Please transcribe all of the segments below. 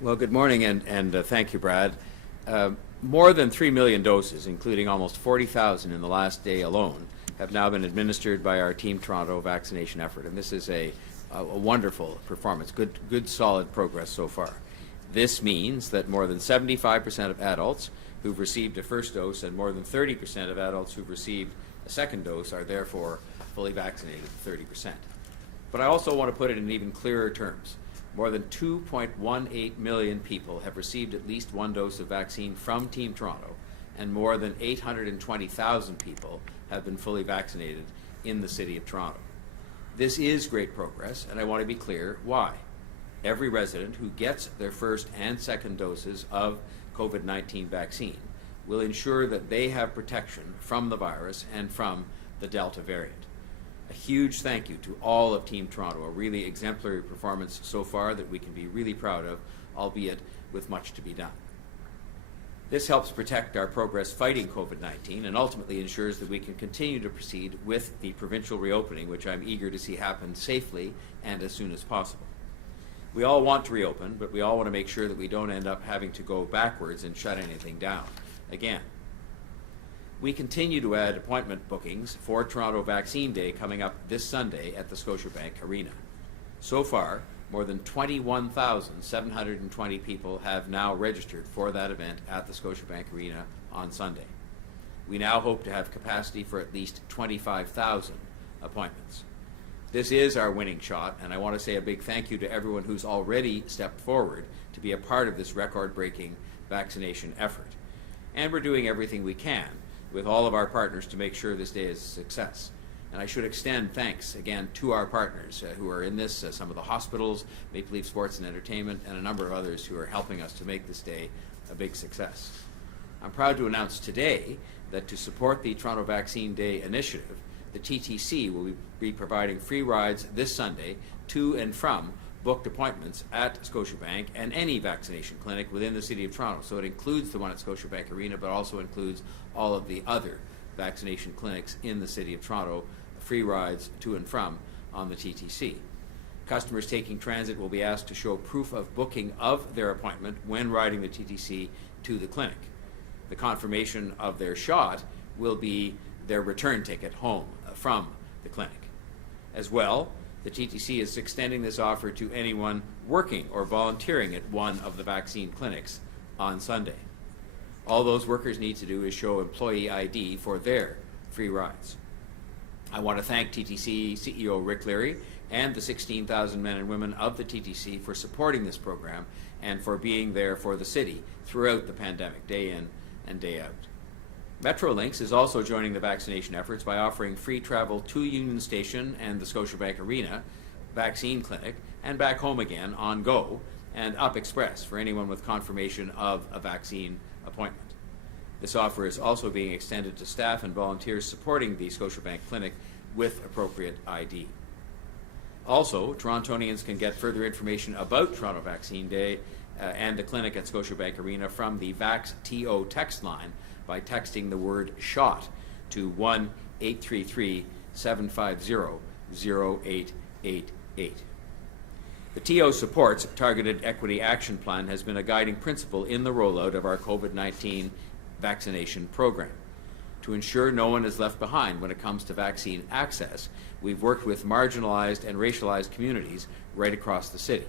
Well, good morning, and thank you, Brad. More than 3 million doses, including almost 40,000 in the last day alone, have now been administered by our Team Toronto vaccination effort, and this is a wonderful performance, good solid progress so far. This means that more than 75% of adults who've received a first dose and more than 30% of adults who've received a second dose are therefore fully vaccinated, 30%. But I also want to put it in even clearer terms. More than 2.18 million people have received at least one dose of vaccine from Team Toronto, and more than 820,000 people have been fully vaccinated in the City of Toronto. This is great progress, and I want to be clear why. Every resident who gets their first and second doses of COVID-19 vaccine will ensure that they have protection from the virus and from the Delta variant. A huge thank you to all of Team Toronto, a really exemplary performance so far that we can be really proud of, albeit with much to be done. This helps protect our progress fighting COVID-19 and ultimately ensures that we can continue to proceed with the provincial reopening, which I'm eager to see happen safely and as soon as possible. We all want to reopen, but we all want to make sure that we don't end up having to go backwards and shut anything down again. We continue to add appointment bookings for Toronto Vaccine Day coming up this Sunday at the Scotiabank Arena. So far, more than 21,720 people have now registered for that event at the Scotiabank Arena on Sunday. We now hope to have capacity for at least 25,000 appointments. This is our winning shot, and I want to say a big thank you to everyone who's already stepped forward to be a part of this record-breaking vaccination effort. And we're doing everything we can with all of our partners to make sure this day is a success. And I should extend thanks again to our partners who are in this, some of the hospitals, Maple Leaf Sports and Entertainment, and a number of others who are helping us to make this day a big success. I'm proud to announce today that to support the Toronto Vaccine Day initiative, the TTC will be providing free rides this Sunday to and from booked appointments at Scotiabank and any vaccination clinic within the City of Toronto. So it includes the one at Scotiabank Arena, but also includes all of the other vaccination clinics in the City of Toronto, free rides to and from on the TTC. Customers taking transit will be asked to show proof of booking of their appointment when riding the TTC to the clinic. The confirmation of their shot will be their return ticket home from the clinic. As well, the TTC is extending this offer to anyone working or volunteering at one of the vaccine clinics on Sunday. All those workers need to do is show employee ID for their free rides. I want to thank TTC CEO Rick Leary and the 16,000 men and women of the TTC for supporting this program and for being there for the city throughout the pandemic, day in and day out. Metrolinx is also joining the vaccination efforts by offering free travel to Union Station and the Scotiabank Arena vaccine clinic and back home again on Go and Up Express for anyone with confirmation of a vaccine appointment. This offer is also being extended to staff and volunteers supporting the Scotiabank Clinic with appropriate ID. Also, Torontonians can get further information about Toronto Vaccine Day and the clinic at Scotiabank Arena from the VAX-TO text line by texting the word SHOT to 1-833-750-0888. The TO Supports Targeted Equity Action Plan has been a guiding principle in the rollout of our COVID-19 vaccination program. To ensure no one is left behind when it comes to vaccine access, we've worked with marginalized and racialized communities right across the city.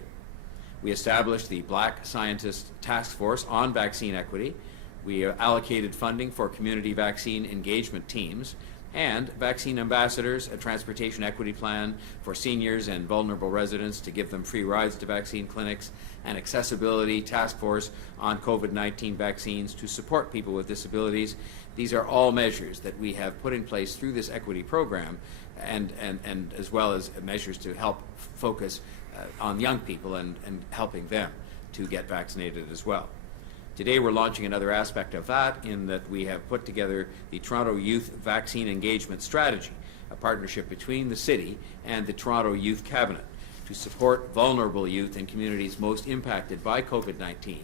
We established the Black Scientist Task Force on Vaccine Equity. We allocated funding for community vaccine engagement teams and vaccine ambassadors, a transportation equity plan for seniors and vulnerable residents to give them free rides to vaccine clinics, an accessibility task force on COVID-19 vaccines to support people with disabilities. These are all measures that we have put in place through this equity program and as well as measures to help focus on young people and helping them to get vaccinated as well. Today we're launching another aspect of that in that we have put together the Toronto Youth Vaccine Engagement Strategy, a partnership between the City and the Toronto Youth Cabinet to support vulnerable youth in communities most impacted by COVID-19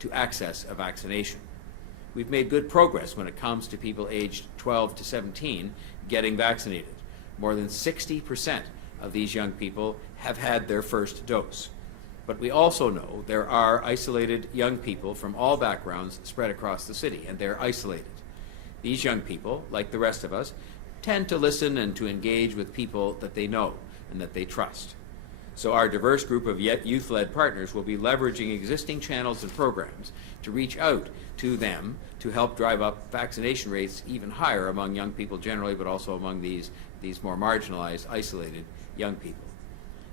to access a vaccination. We've made good progress when it comes to people aged 12 to 17 getting vaccinated. More than 60% of these young people have had their first dose. But we also know there are isolated young people from all backgrounds spread across the city, and they're isolated. These young people, like the rest of us, tend to listen and to engage with people that they know and that they trust. So our diverse group of youth-led partners will be leveraging existing channels and programs to reach out to them to help drive up vaccination rates even higher among young people generally, but also among these more marginalized, isolated young people.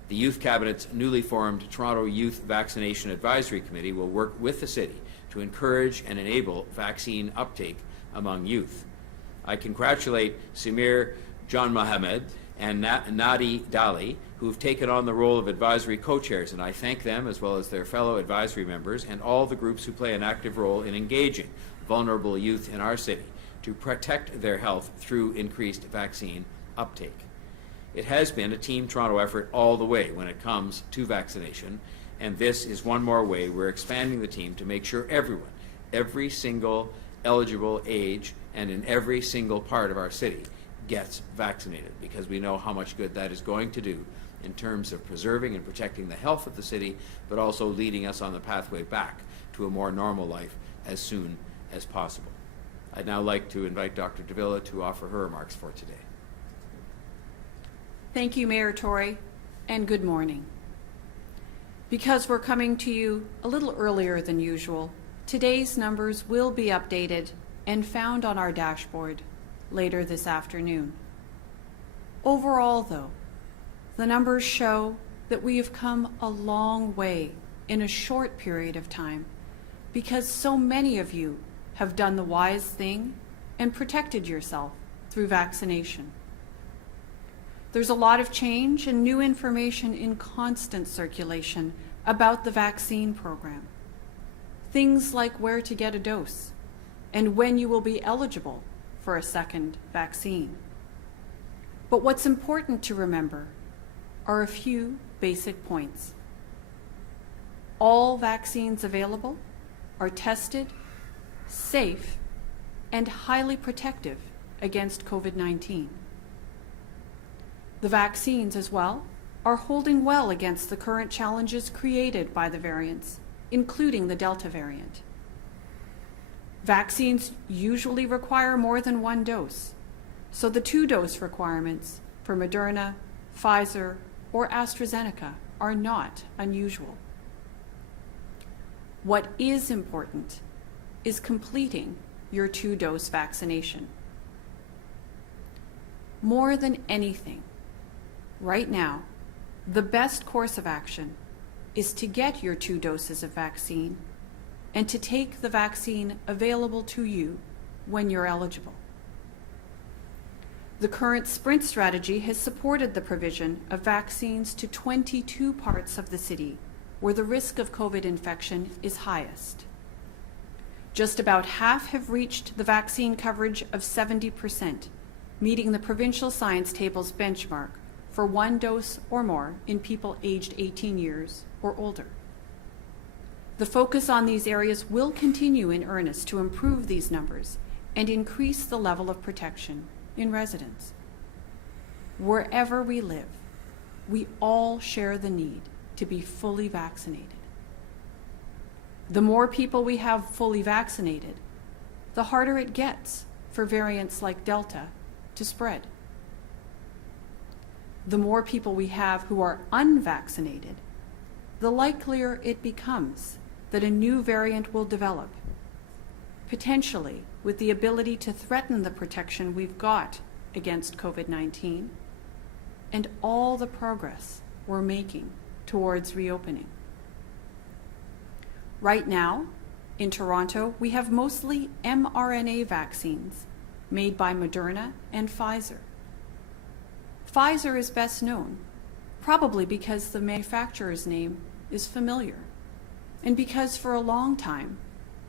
The Youth Cabinet's newly formed Toronto Youth Vaccination Advisory Committee will work with the city to encourage and enable vaccine uptake among youth. I congratulate Samir John Mohammed and Nadi Dali, who have taken on the role of advisory co-chairs, and I thank them, as well as their fellow advisory members, and all the groups who play an active role in engaging vulnerable youth in our city to protect their health through increased vaccine uptake. It has been a Team Toronto effort all the way when it comes to vaccination, and this is one more way we're expanding the team to make sure everyone, every single eligible age, and in every single part of our city gets vaccinated, because we know how much good that is going to do in terms of preserving and protecting the health of the city, but also leading us on the pathway back to a more normal life as soon as possible. I'd now like to invite Dr. Davila to offer her remarks for today. Thank you, Mayor Tory, and good morning. Because we're coming to you a little earlier than usual, today's numbers will be updated and found on our dashboard later this afternoon. Overall, though, the numbers show that we have come a long way in a short period of time because so many of you have done the wise thing and protected yourself through vaccination. There's a lot of change and new information in constant circulation about the vaccine program. Things like where to get a dose and when you will be eligible for a second vaccine. But what's important to remember are a few basic points. All vaccines available are tested, safe, and highly protective against COVID-19. The vaccines, as well, are holding well against the current challenges created by the variants, including the Delta variant. Vaccines usually require more than one dose, so the 2-dose requirements for Moderna, Pfizer, or AstraZeneca are not unusual. What is important is completing your 2-dose vaccination. More than anything, right now, the best course of action is to get your 2 doses of vaccine and to take the vaccine available to you when you're eligible. The current sprint strategy has supported the provision of vaccines to 22 parts of the city where the risk of COVID infection is highest. Just about half have reached the vaccine coverage of 70%, meeting the provincial science table's benchmark for 1 dose or more in people aged 18 years or older. The focus on these areas will continue in earnest to improve these numbers and increase the level of protection in residents. Wherever we live, we all share the need to be fully vaccinated. The more people we have fully vaccinated, the harder it gets for variants like Delta to spread. The more people we have who are unvaccinated, the likelier it becomes that a new variant will develop, potentially with the ability to threaten the protection we've got against COVID-19 and all the progress we're making towards reopening. Right now, in Toronto, we have mostly mRNA vaccines made by Moderna and Pfizer. Pfizer is best known, probably because the manufacturer's name is familiar, and because for a long time,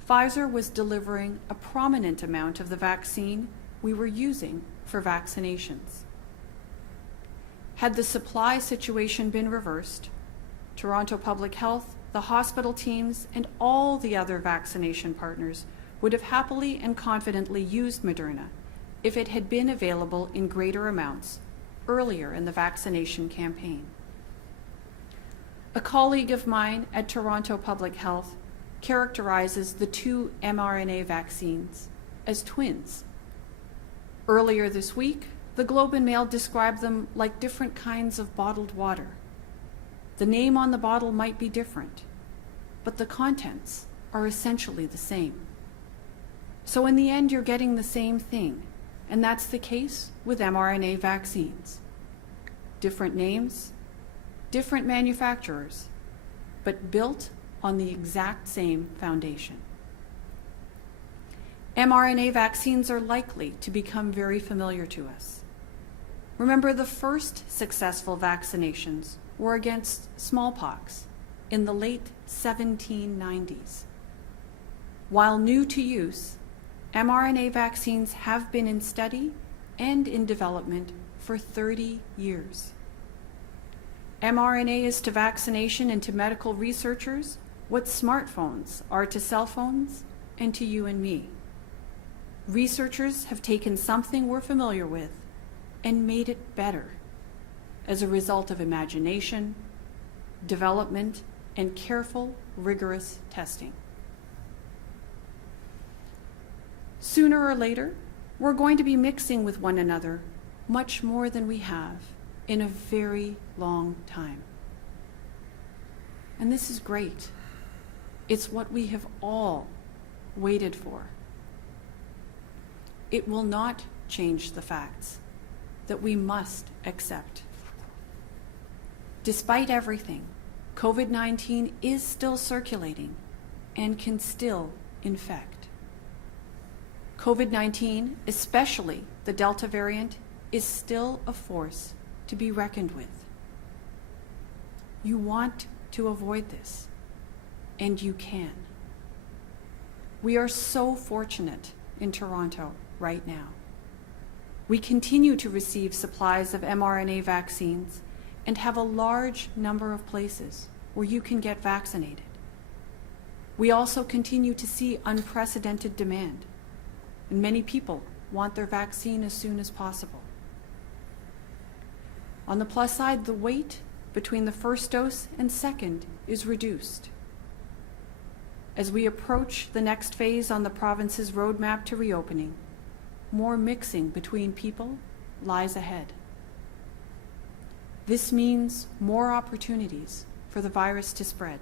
Pfizer was delivering a prominent amount of the vaccine we were using for vaccinations. Had the supply situation been reversed, Toronto Public Health, the hospital teams, and all the other vaccination partners would have happily and confidently used Moderna if it had been available in greater amounts earlier in the vaccination campaign. A colleague of mine at Toronto Public Health characterizes the two mRNA vaccines as twins. Earlier this week, the Globe and Mail described them like different kinds of bottled water. The name on the bottle might be different, but the contents are essentially the same. So in the end, you're getting the same thing, and that's the case with mRNA vaccines. Different names, different manufacturers, but built on the exact same foundation. mRNA vaccines are likely to become very familiar to us. Remember, the first successful vaccinations were against smallpox in the late 1790s. While new to use, mRNA vaccines have been in study and in development for 30 years. mRNA is to vaccination and to medical researchers what smartphones are to cell phones and to you and me. Researchers have taken something we're familiar with and made it better as a result of imagination, development, and careful, rigorous testing. Sooner or later, we're going to be mixing with one another much more than we have in a very long time. And this is great. It's what we have all waited for. It will not change the facts that we must accept. Despite everything, COVID-19 is still circulating and can still infect. COVID-19, especially the Delta variant, is still a force to be reckoned with. You want to avoid this, and you can. We are so fortunate in Toronto right now. We continue to receive supplies of mRNA vaccines and have a large number of places where you can get vaccinated. We also continue to see unprecedented demand, and many people want their vaccine as soon as possible. On the plus side, the wait between the first dose and second is reduced. As we approach the next phase on the province's roadmap to reopening, more mixing between people lies ahead. This means more opportunities for the virus to spread.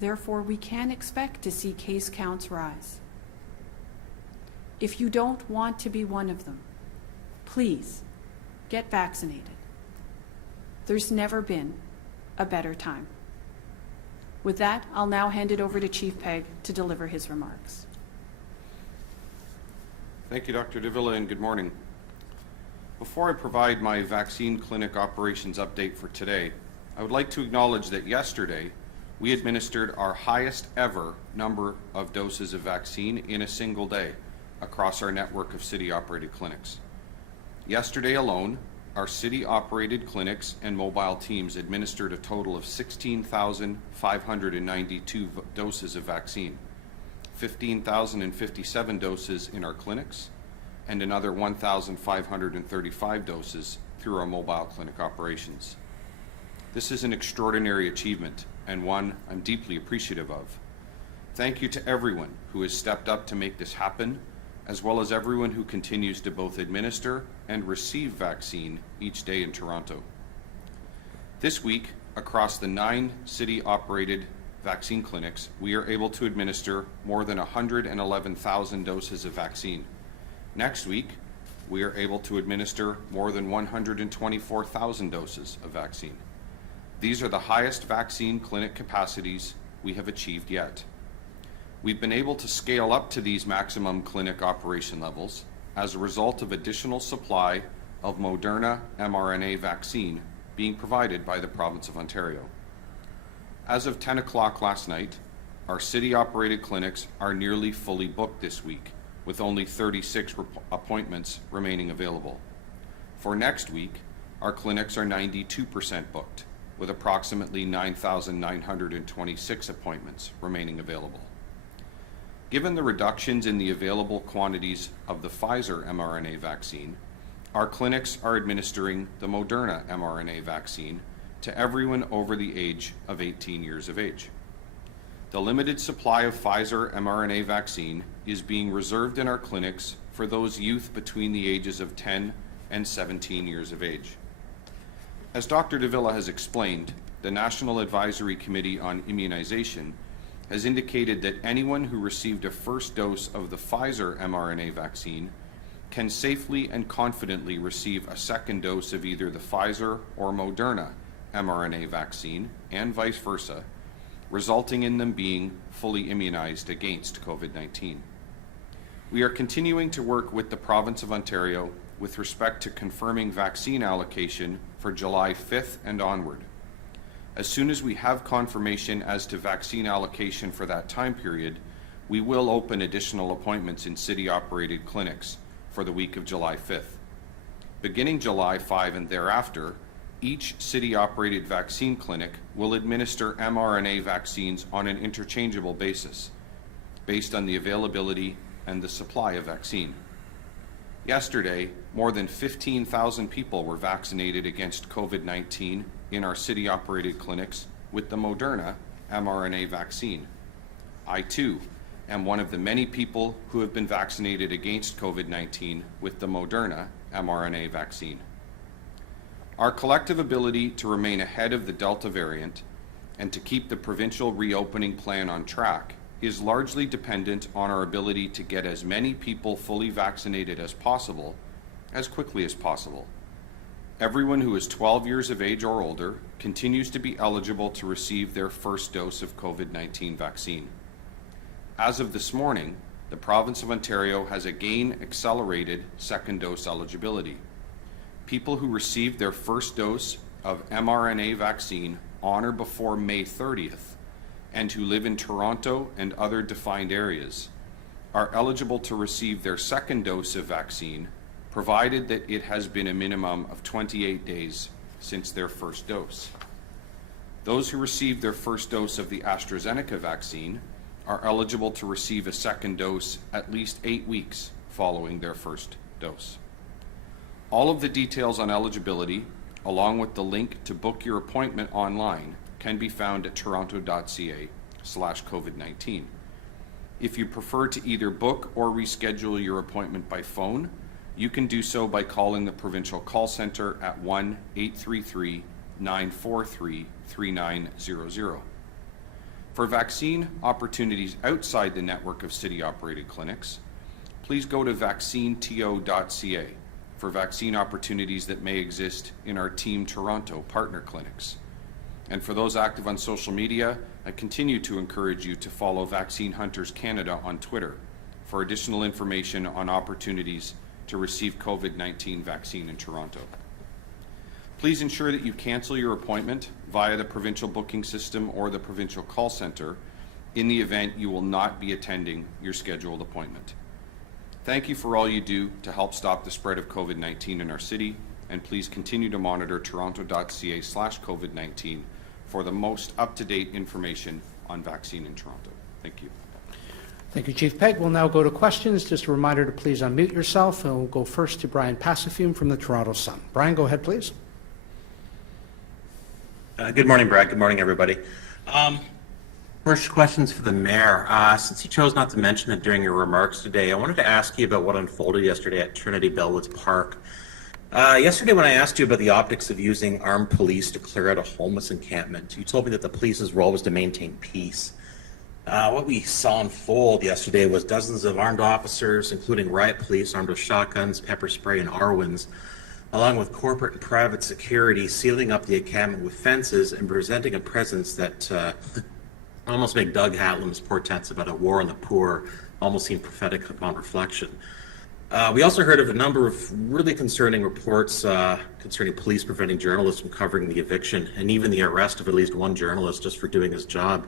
Therefore, we can expect to see case counts rise. If you don't want to be one of them, please get vaccinated. There's never been a better time. With that, I'll now hand it over to Chief Pegg to deliver his remarks. Thank you, Dr. Davila, and good morning. Before I provide my vaccine clinic operations update for today, I would like to acknowledge that yesterday we administered our highest ever number of doses of vaccine in a single day across our network of city-operated clinics. Yesterday alone, our city-operated clinics and mobile teams administered a total of 16,592 doses of vaccine, 15,057 doses in our clinics, and another 1,535 doses through our mobile clinic operations. This is an extraordinary achievement and one I'm deeply appreciative of. Thank you to everyone who has stepped up to make this happen, as well as everyone who continues to both administer and receive vaccine each day in Toronto. This week, across the 9 city-operated vaccine clinics, we are able to administer more than 111,000 doses of vaccine. Next week, we are able to administer more than 124,000 doses of vaccine. These are the highest vaccine clinic capacities we have achieved yet. We've been able to scale up to these maximum clinic operation levels as a result of additional supply of Moderna mRNA vaccine being provided by the province of Ontario. As of 10 o'clock last night, our city-operated clinics are nearly fully booked this week, with only 36 appointments remaining available. For next week, our clinics are 92% booked, with approximately 9,926 appointments remaining available. Given the reductions in the available quantities of the Pfizer mRNA vaccine, our clinics are administering the Moderna mRNA vaccine to everyone over the age of 18 years of age. The limited supply of Pfizer mRNA vaccine is being reserved in our clinics for those youth between the ages of 10 and 17 years of age. As Dr. Davila has explained, the National Advisory Committee on Immunization has indicated that anyone who received a first dose of the Pfizer mRNA vaccine can safely and confidently receive a second dose of either the Pfizer or Moderna mRNA vaccine and vice versa, resulting in them being fully immunized against COVID-19. We are continuing to work with the Province of Ontario with respect to confirming vaccine allocation for July 5th and onward. As soon as we have confirmation as to vaccine allocation for that time period, we will open additional appointments in city-operated clinics for the week of July 5th. Beginning July 5 and thereafter, each city-operated vaccine clinic will administer mRNA vaccines on an interchangeable basis, based on the availability and the supply of vaccine. Yesterday, more than 15,000 people were vaccinated against COVID-19 in our city-operated clinics with the Moderna mRNA vaccine. I, too, am one of the many people who have been vaccinated against COVID-19 with the Moderna mRNA vaccine. Our collective ability to remain ahead of the Delta variant and to keep the provincial reopening plan on track is largely dependent on our ability to get as many people fully vaccinated as possible, as quickly as possible. Everyone who is 12 years of age or older continues to be eligible to receive their first dose of COVID-19 vaccine. As of this morning, the Province of Ontario has again accelerated second dose eligibility. People who received their first dose of mRNA vaccine on or before May 30th and who live in Toronto and other defined areas are eligible to receive their second dose of vaccine, provided that it has been a minimum of 28 days since their first dose. Those who received their first dose of the AstraZeneca vaccine are eligible to receive a second dose at least 8 weeks following their first dose. All of the details on eligibility, along with the link to book your appointment online, can be found at toronto.ca/COVID-19. If you prefer to either book or reschedule your appointment by phone, you can do so by calling the provincial call centre at 1-833-943-3900. For vaccine opportunities outside the network of city-operated clinics, please go to vaccineto.ca for vaccine opportunities that may exist in our Team Toronto partner clinics. And for those active on social media, I continue to encourage you to follow Vaccine Hunters Canada on Twitter for additional information on opportunities to receive COVID-19 vaccine in Toronto. Please ensure that you cancel your appointment via the provincial booking system or the provincial call centre in the event you will not be attending your scheduled appointment. Thank you for all you do to help stop the spread of COVID-19 in our city, and please continue to monitor toronto.ca/COVID-19 for the most up-to-date information on vaccine in Toronto. Thank you. Thank you, Chief Pegg. We'll now go to questions. Just a reminder to please unmute yourself, and we'll go first to Brian Passafume from the Toronto Sun. Brian, go ahead, please. Good morning, Brad. Good morning, everybody. First questions for the mayor. Since you chose not to mention it during your remarks today, I wanted to ask you about what unfolded yesterday at Trinity Bellwoods Park. Yesterday when I asked you about the optics of using armed police to clear out a homeless encampment, you told me that the police's role was to maintain peace. What we saw unfold yesterday was dozens of armed officers, including riot police armed with shotguns, pepper spray, and Arwins, along with corporate and private security, sealing up the encampment with fences and presenting a presence that almost make Doug Hatlam's portents about a war on the poor almost seem prophetic upon reflection. We also heard of a number of really concerning reports concerning police preventing journalists from covering the eviction, and even the arrest of at least one journalist just for doing his job.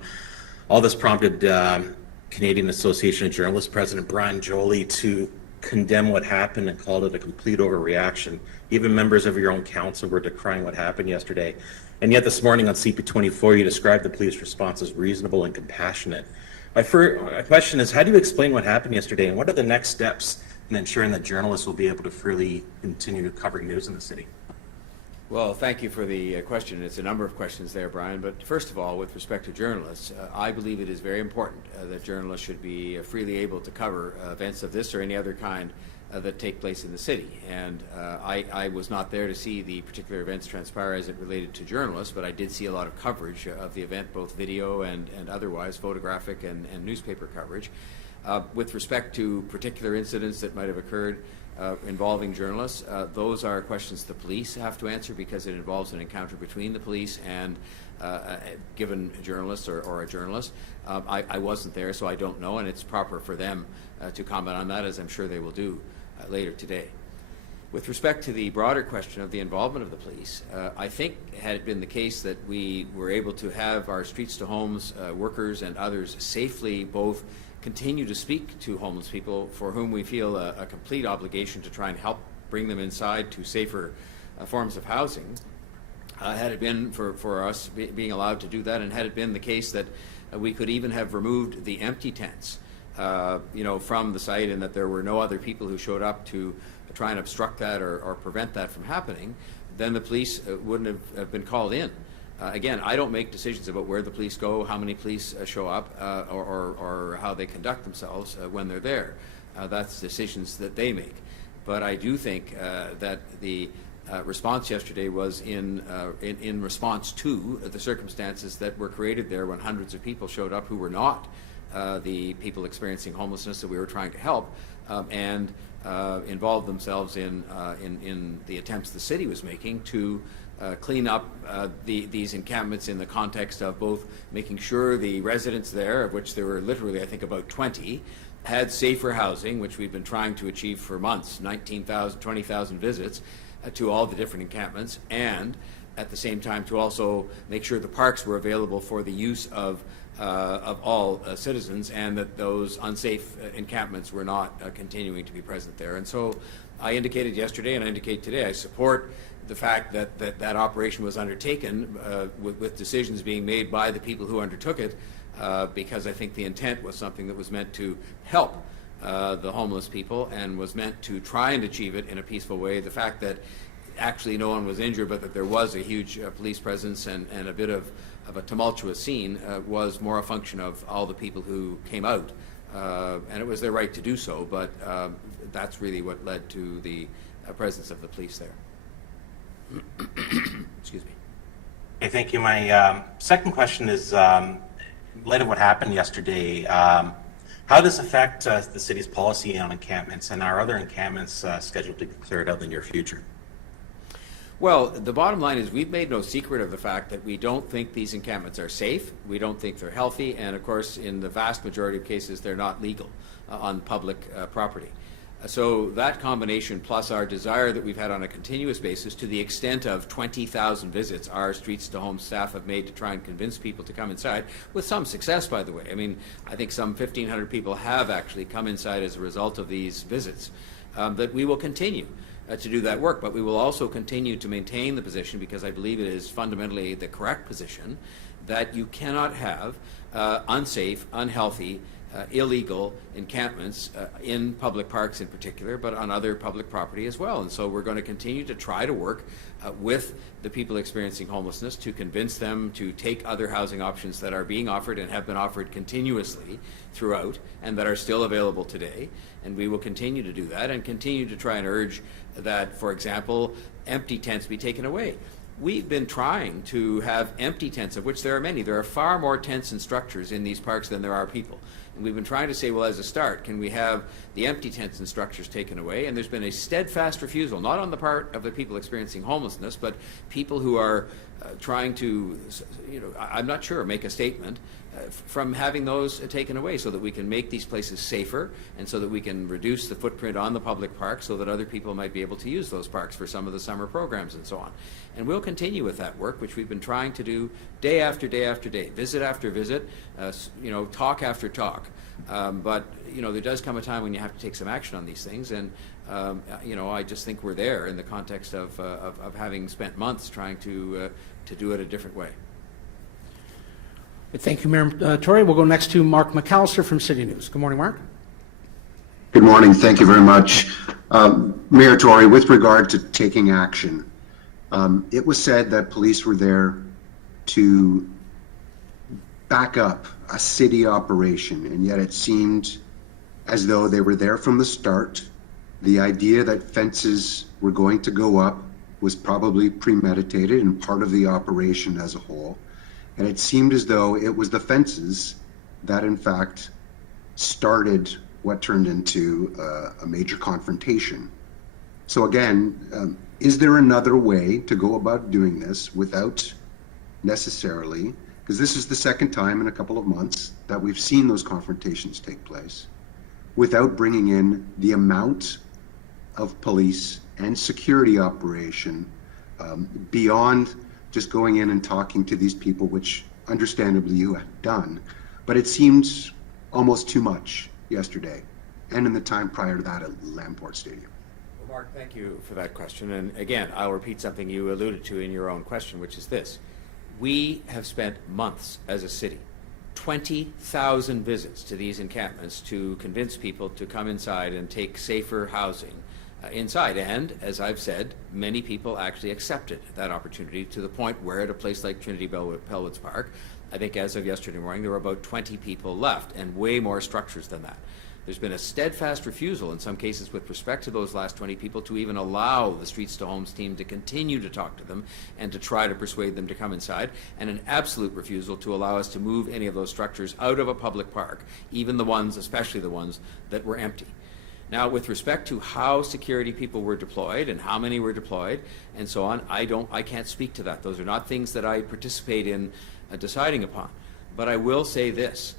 All this prompted Canadian Association of Journalists President Brian Joly to condemn what happened and called it a complete overreaction. Even members of your own council were decrying what happened yesterday. And yet this morning on CP24, you described the police response as reasonable and compassionate. My question is, how do you explain what happened yesterday, and what are the next steps in ensuring that journalists will be able to freely continue covering news in the city? Well, thank you for the question. It's a number of questions there, Brian. But first of all, with respect to journalists, I believe it is very important that journalists should be freely able to cover events of this or any other kind that take place in the city. And I was not there to see the particular events transpire as it related to journalists, but I did see a lot of coverage of the event, both video and otherwise, photographic and newspaper coverage. With respect to particular incidents that might have occurred involving journalists, those are questions the police have to answer because it involves an encounter between the police and given a journalist or a journalist. I wasn't there, so I don't know, and it's proper for them to comment on that, as I'm sure they will do later today. With respect to the broader question of the involvement of the police, I think had it been the case that we were able to have our Streets to Homes workers and others safely both continue to speak to homeless people for whom we feel a complete obligation to try and help bring them inside to safer forms of housing, had it been for us being allowed to do that, and had it been the case that we could even have removed the empty tents from the site, and that there were no other people who showed up to try and obstruct that or prevent that from happening, then the police wouldn't have been called in. Again, I don't make decisions about where the police go, how many police show up, or how they conduct themselves when they're there. That's decisions that they make. But I do think that the response yesterday was in response to the circumstances that were created there when hundreds of people showed up who were not the people experiencing homelessness that we were trying to help, and involved themselves in the attempts the city was making to clean up these encampments in the context of both making sure the residents there, of which there were literally, I think, about 20, had safer housing, which we've been trying to achieve for months, 19,000, 20,000 visits to all the different encampments, and at the same time to also make sure the parks were available for the use of all citizens, and that those unsafe encampments were not continuing to be present there. And so I indicated yesterday, and I indicate today, I support the fact that operation was undertaken with decisions being made by the people who undertook it, because I think the intent was something that was meant to help the homeless people and was meant to try and achieve it in a peaceful way. The fact that actually no one was injured, but that there was a huge police presence and a bit of a tumultuous scene was more a function of all the people who came out. And it was their right to do so, but that's really what led to the presence of the police there. Excuse me. Okay, thank you. My second question is, in light of what happened yesterday, how does this affect the city's policy on encampments, and are other encampments scheduled to be cleared out in the near future? Well, the bottom line is we've made no secret of the fact that we don't think these encampments are safe, we don't think they're healthy, and of course in the vast majority of cases they're not legal on public property. So that combination, plus our desire that we've had on a continuous basis, to the extent of 20,000 visits our Streets to Home staff have made to try and convince people to come inside, with some success, by the way. I mean, I think some 1,500 people have actually come inside as a result of these visits, that we will continue to do that work, but we will also continue to maintain the position, because I believe it is fundamentally the correct position, that you cannot have unsafe, unhealthy, illegal encampments in public parks in particular, but on other public property as well. And so we're going to continue to try to work with the people experiencing homelessness to convince them to take other housing options that are being offered and have been offered continuously throughout and that are still available today. And we will continue to do that and continue to try and urge that, for example, empty tents be taken away. We've been trying to have empty tents, of which there are many. There are far more tents and structures in these parks than there are people. And we've been trying to say, well, as a start, can we have the empty tents and structures taken away? And there's been a steadfast refusal, not on the part of the people experiencing homelessness, but people who are trying to, I'm not sure, make a statement from having those taken away, so that we can make these places safer and so that we can reduce the footprint on the public park so that other people might be able to use those parks for some of the summer programs and so on. And we'll continue with that work, which we've been trying to do day after day after day, visit after visit, talk after talk. But there does come a time when you have to take some action on these things, and I just think we're there in the context of having spent months trying to do it a different way. Thank you, Mayor Tory. We'll go next to Mark McAllister from City News. Good morning, Mark. Good morning. Thank you very much. Mayor Tory, with regard to taking action, It was said that police were there to back up a city operation, and yet it seemed as though they were there from the start. The idea that fences were going to go up was probably premeditated and part of the operation as a whole. And it seemed as though it was the fences that, in fact, started what turned into a major confrontation. So again, is there another way to go about doing this without necessarily, because this is the second time in a couple of months that we've seen those confrontations take place, without bringing in the amount of police and security operation beyond just going in and talking to these people, which understandably you have done, but it seems almost too much yesterday and in the time prior to that at Lamport Stadium. Well, Mark, thank you for that question. And again, I'll repeat something you alluded to in your own question, which is this. We have spent months as a city, 20,000 visits to these encampments to convince people to come inside and take safer housing inside. And as I've said, many people actually accepted that opportunity to the point where at a place like Trinity Bellwoods Park, I think as of yesterday morning, there were about 20 people left and way more structures than that. There's been a steadfast refusal in some cases with respect to those last 20 people to even allow the Streets to Homes team to continue to talk to them and to try to persuade them to come inside, and an absolute refusal to allow us to move any of those structures out of a public park, even the ones, especially the ones that were empty. Now, with respect to how security people were deployed and how many were deployed and so on, I can't speak to that. Those are not things that I participate in deciding upon. But I will say this,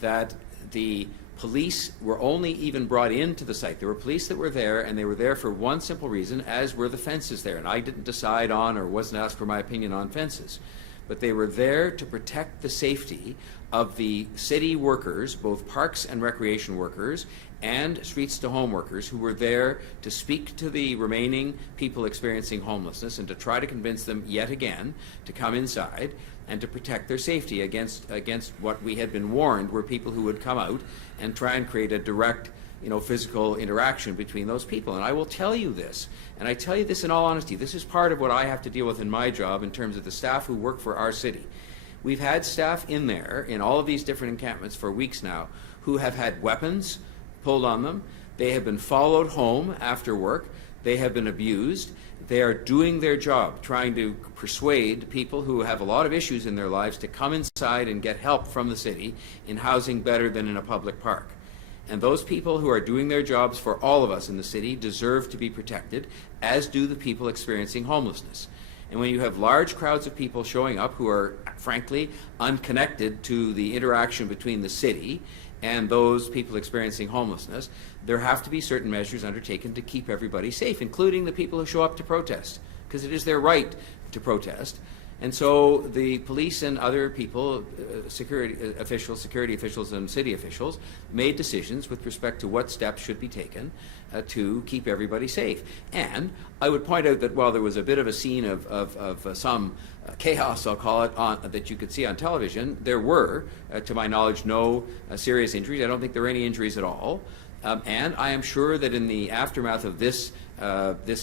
that the police were only even brought into the site. There were police that were there, and they were there for one simple reason, as were the fences there. And I didn't decide on or wasn't asked for my opinion on fences. But they were there to protect the safety of the city workers, both parks and recreation workers, and Streets to Home workers who were there to speak to the remaining people experiencing homelessness and to try to convince them yet again to come inside and to protect their safety against what we had been warned were people who would come out and try and create a direct, physical interaction between those people. And I will tell you this, and I tell you this in all honesty, this is part of what I have to deal with in my job in terms of the staff who work for our city. We've had staff in there in all of these different encampments for weeks now who have had weapons pulled on them. They have been followed home after work. They have been abused. They are doing their job, trying to persuade people who have a lot of issues in their lives to come inside and get help from the city in housing better than in a public park. And those people who are doing their jobs for all of us in the city deserve to be protected, as do the people experiencing homelessness. And when you have large crowds of people showing up who are, frankly, unconnected to the interaction between the city and those people experiencing homelessness, there have to be certain measures undertaken to keep everybody safe, including the people who show up to protest, because it is their right to protest. And so the police and other people, security officials and city officials, made decisions with respect to what steps should be taken to keep everybody safe. And I would point out that while there was a bit of a scene of some chaos, I'll call it, that you could see on television, there were, to my knowledge, no serious injuries. I don't think there were any injuries at all. And I am sure that in the aftermath of this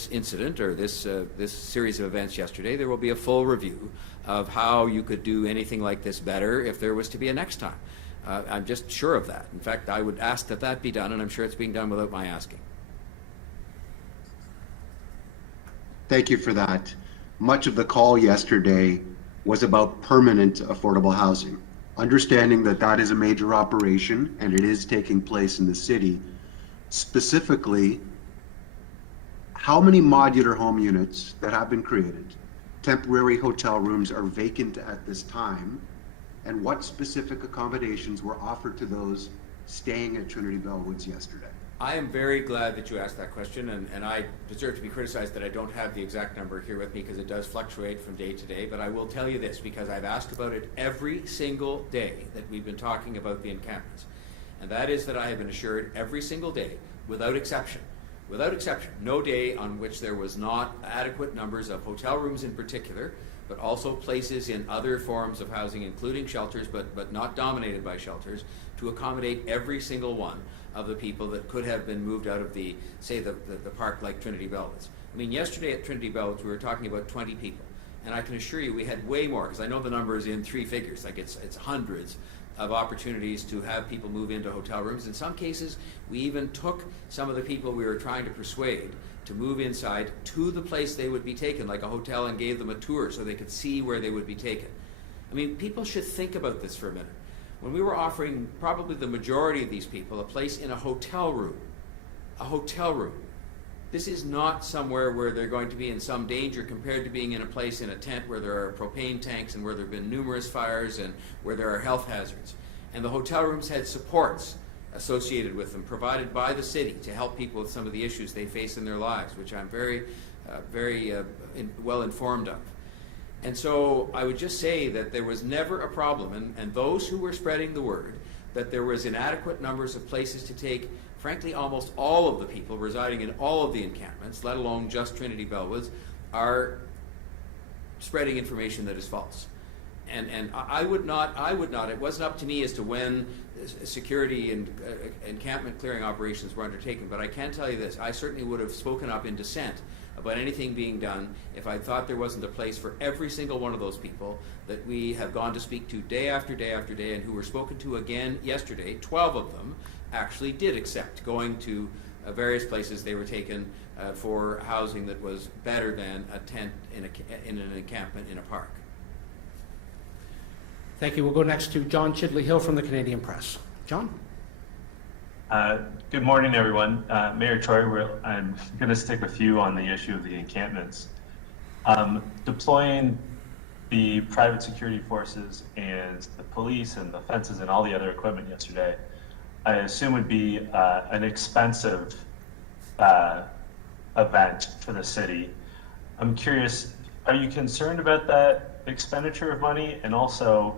incident or this series of events yesterday, there will be a full review of how you could do anything like this better if there was to be a next time. I'm just sure of that. In fact, I would ask that that be done, and I'm sure it's being done without my asking. Thank you for that. Much of the call yesterday was about permanent affordable housing. Understanding that that is a major operation and it is taking place in the city. Specifically, how many modular home units that have been created, temporary hotel rooms, are vacant at this time, and what specific accommodations were offered to those staying at Trinity Bellwoods yesterday? I am very glad that you asked that question, and I deserve to be criticized that I don't have the exact number here with me because it does fluctuate from day to day, but I will tell you this because I've asked about it every single day that we've been talking about the encampments, and that is that I have been assured every single day, without exception, no day on which there was not adequate numbers of hotel rooms in particular, but also places in other forms of housing, including shelters, but not dominated by shelters, to accommodate every single one of the people that could have been moved out of the park like Trinity Bellwoods. I mean, yesterday at Trinity Bellwoods, we were talking about 20 people. And I can assure you we had way more, because I know the number is in 3 figures, like it's hundreds of opportunities to have people move into hotel rooms. In some cases, we even took some of the people we were trying to persuade to move inside to the place they would be taken, like a hotel, and gave them a tour so they could see where they would be taken. I mean, people should think about this for a minute. When we were offering probably the majority of these people a place in a hotel room, this is not somewhere where they're going to be in some danger compared to being in a place in a tent where there are propane tanks and where there have been numerous fires and where there are health hazards. And the hotel rooms had supports associated with them, provided by the city to help people with some of the issues they face in their lives, which I'm very well informed of. And so I would just say that there was never a problem, and those who were spreading the word that there was inadequate numbers of places to take, frankly, almost all of the people residing in all of the encampments, let alone just Trinity Bellwoods, are spreading information that is false. And I would not, it wasn't up to me as to when security and encampment clearing operations were undertaken, but I can tell you this, I certainly would have spoken up in dissent about anything being done if I thought there wasn't a place for every single one of those people that we have gone to speak to day after day after day, and who were spoken to again yesterday. 12 of them actually did accept going to various places they were taken for housing that was better than a tent in an encampment in a park. Thank you. We'll go next to John Chidley-Hill from the Canadian Press. John? Good morning, everyone. Mayor Troy, I'm going to stick with you on the issue of the encampments. Deploying the private security forces and the police and the fences and all the other equipment yesterday, I assume would be an expensive event for the city. I'm curious, are you concerned about that expenditure of money? And also,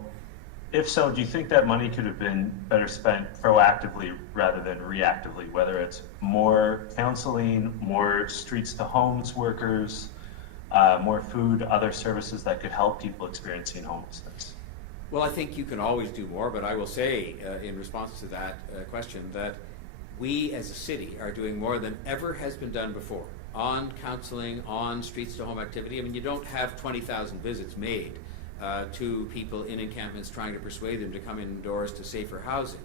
if so, do you think that money could have been better spent proactively rather than reactively, whether it's more counseling, more streets to homes workers, more food, other services that could help people experiencing homelessness? Well, I think you can always do more, but I will say in response to that question that we as a city are doing more than ever has been done before on counseling, on streets to home activity. I mean, you don't have 20,000 visits made to people in encampments trying to persuade them to come indoors to safer housing,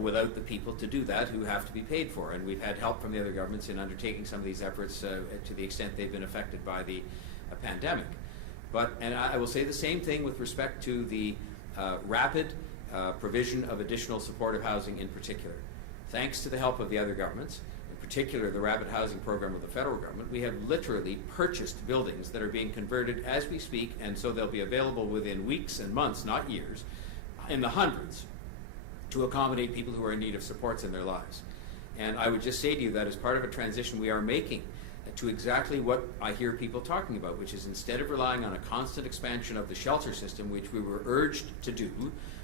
without the people to do that who have to be paid for. And we've had help from the other governments in undertaking some of these efforts to the extent they've been affected by the pandemic. And I will say the same thing with respect to the rapid provision of additional supportive housing in particular. Thanks to the help of the other governments, in particular the rapid housing program of the federal government, we have literally purchased buildings that are being converted as we speak, and so they'll be available within weeks and months, not years, in the hundreds, to accommodate people who are in need of supports in their lives. And I would just say to you that as part of a transition we are making to exactly what I hear people talking about, which is instead of relying on a constant expansion of the shelter system, which we were urged to do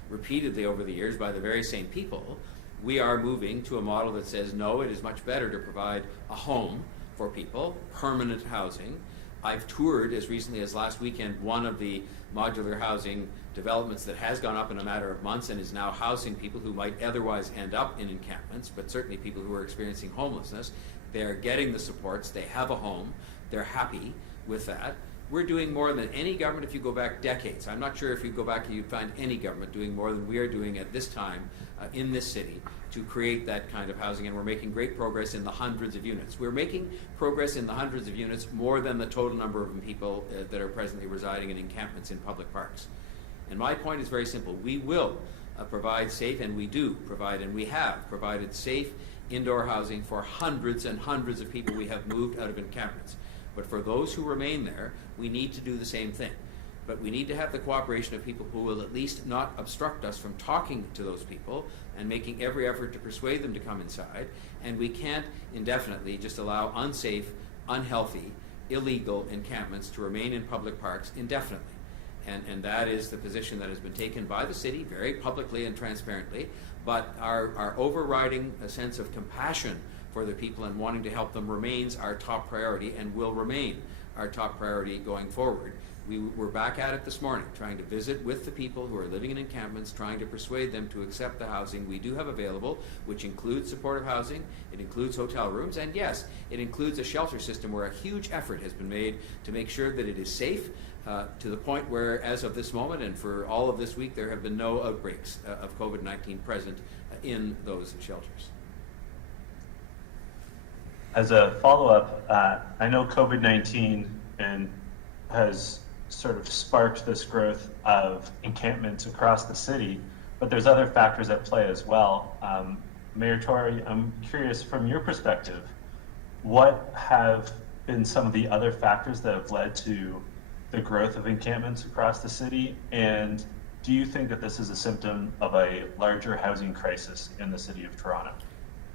repeatedly over the years by the very same people, we are moving to a model that says, no, it is much better to provide a home for people, permanent housing. I've toured as recently as last weekend one of the modular housing developments that has gone up in a matter of months and is now housing people who might otherwise end up in encampments, but certainly people who are experiencing homelessness. They're getting the supports, they have a home, they're happy with that. We're doing more than any government if you go back decades. I'm not sure if you go back and you'd find any government doing more than we are doing at this time in this city to create that kind of housing, and we're making great progress in the hundreds of units. We're making progress in the hundreds of units more than the total number of people that are presently residing in encampments in public parks. And my point is very simple. We will provide safe, and we do provide, and we have provided safe indoor housing for hundreds and hundreds of people we have moved out of encampments. But for those who remain there, we need to do the same thing. But we need to have the cooperation of people who will at least not obstruct us from talking to those people and making every effort to persuade them to come inside. And we can't indefinitely just allow unsafe, unhealthy, illegal encampments to remain in public parks indefinitely. And that is the position that has been taken by the city very publicly and transparently. But our overriding sense of compassion for the people and wanting to help them remains our top priority and will remain our top priority going forward. We're back at it this morning, trying to visit with the people who are living in encampments, trying to persuade them to accept the housing we do have available, which includes supportive housing, it includes hotel rooms, and yes, it includes a shelter system where a huge effort has been made to make sure that it is safe, to the point where, as of this moment and for all of this week, there have been no outbreaks of COVID-19 present in those shelters. As a follow-up, I know COVID-19 has sort of sparked this growth of encampments across the city, but there's other factors at play as well. Mayor Tory, I'm curious from your perspective, what have been some of the other factors that have led to the growth of encampments across the city? And do you think that this is a symptom of a larger housing crisis in the city of Toronto?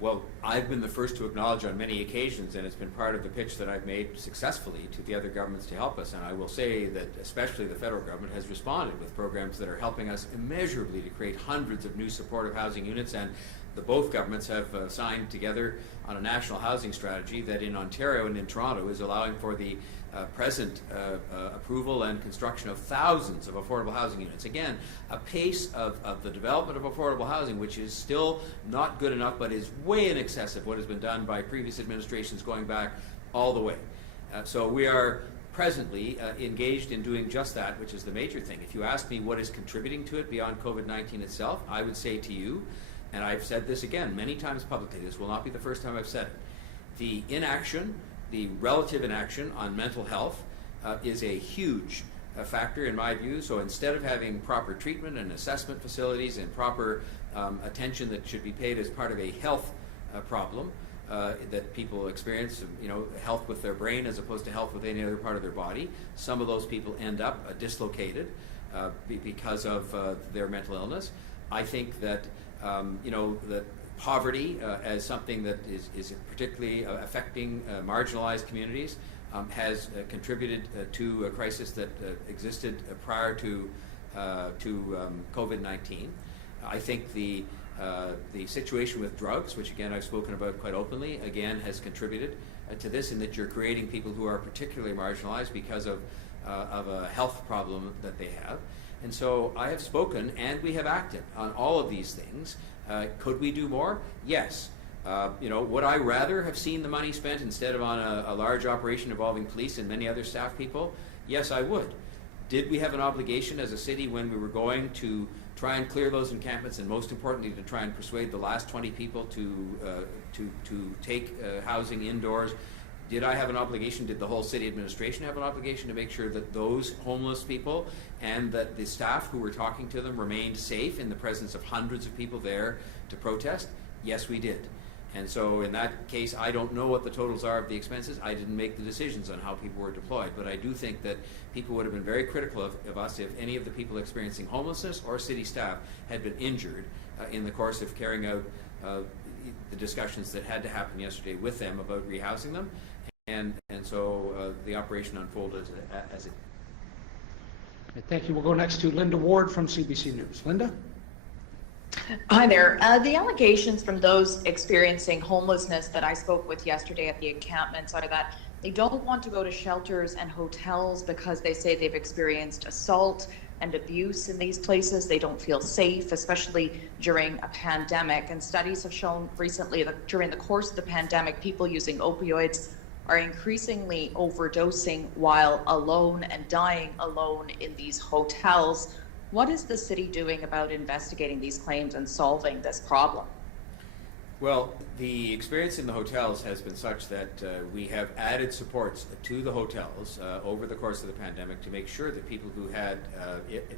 Well, I've been the first to acknowledge on many occasions, and it's been part of the pitch that I've made successfully to the other governments to help us, and I will say that especially the federal government has responded with programs that are helping us immeasurably to create hundreds of new supportive housing units, and both governments have signed together on a national housing strategy that in Ontario and in Toronto is allowing for the present approval and construction of thousands of affordable housing units. Again, a pace of the development of affordable housing which is still not good enough, but is way in excess of what has been done by previous administrations going back all the way. So we are presently engaged in doing just that, which is the major thing. If you ask me what is contributing to it beyond COVID-19 itself, I would say to you, and I've said this again many times publicly, this will not be the first time I've said it, the inaction, the relative inaction on mental health is a huge factor in my view. So instead of having proper treatment and assessment facilities and proper attention that should be paid as part of a health problem that people experience, health with their brain as opposed to health with any other part of their body, some of those people end up dislocated because of their mental illness. I think that that poverty as something that is particularly affecting marginalized communities has contributed to a crisis that existed prior to COVID-19. I think the situation with drugs, which again I've spoken about quite openly, again has contributed to this, in that you're creating people who are particularly marginalized because of a health problem that they have. And so I have spoken and we have acted on all of these things. Could we do more? Yes. Would I rather have seen the money spent instead of on a large operation involving police and many other staff people? Yes, I would. Did we have an obligation as a city when we were going to try and clear those encampments, and most importantly to try and persuade the last 20 people to take housing indoors? Did I have an obligation? Did the whole city administration have an obligation to make sure that those homeless people and that the staff who were talking to them remained safe in the presence of hundreds of people there to protest? Yes, we did. And so in that case, I don't know what the totals are of the expenses. I didn't make the decisions on how people were deployed, but I do think that people would have been very critical of us if any of the people experiencing homelessness or city staff had been injured in the course of carrying out the discussions that had to happen yesterday with them about rehousing them. And so the operation unfolded as it. Thank you. We'll go next to Linda Ward from CBC News. Linda? Hi there. The allegations from those experiencing homelessness that I spoke with yesterday at the encampments are that they don't want to go to shelters and hotels because they say they've experienced assault and abuse in these places. They don't feel safe, especially during a pandemic. And studies have shown recently that during the course of the pandemic, people using opioids are increasingly overdosing while alone and dying alone in these hotels. What is the city doing about investigating these claims and solving this problem? Well, the experience in the hotels has been such that we have added supports to the hotels over the course of the pandemic to make sure that people who had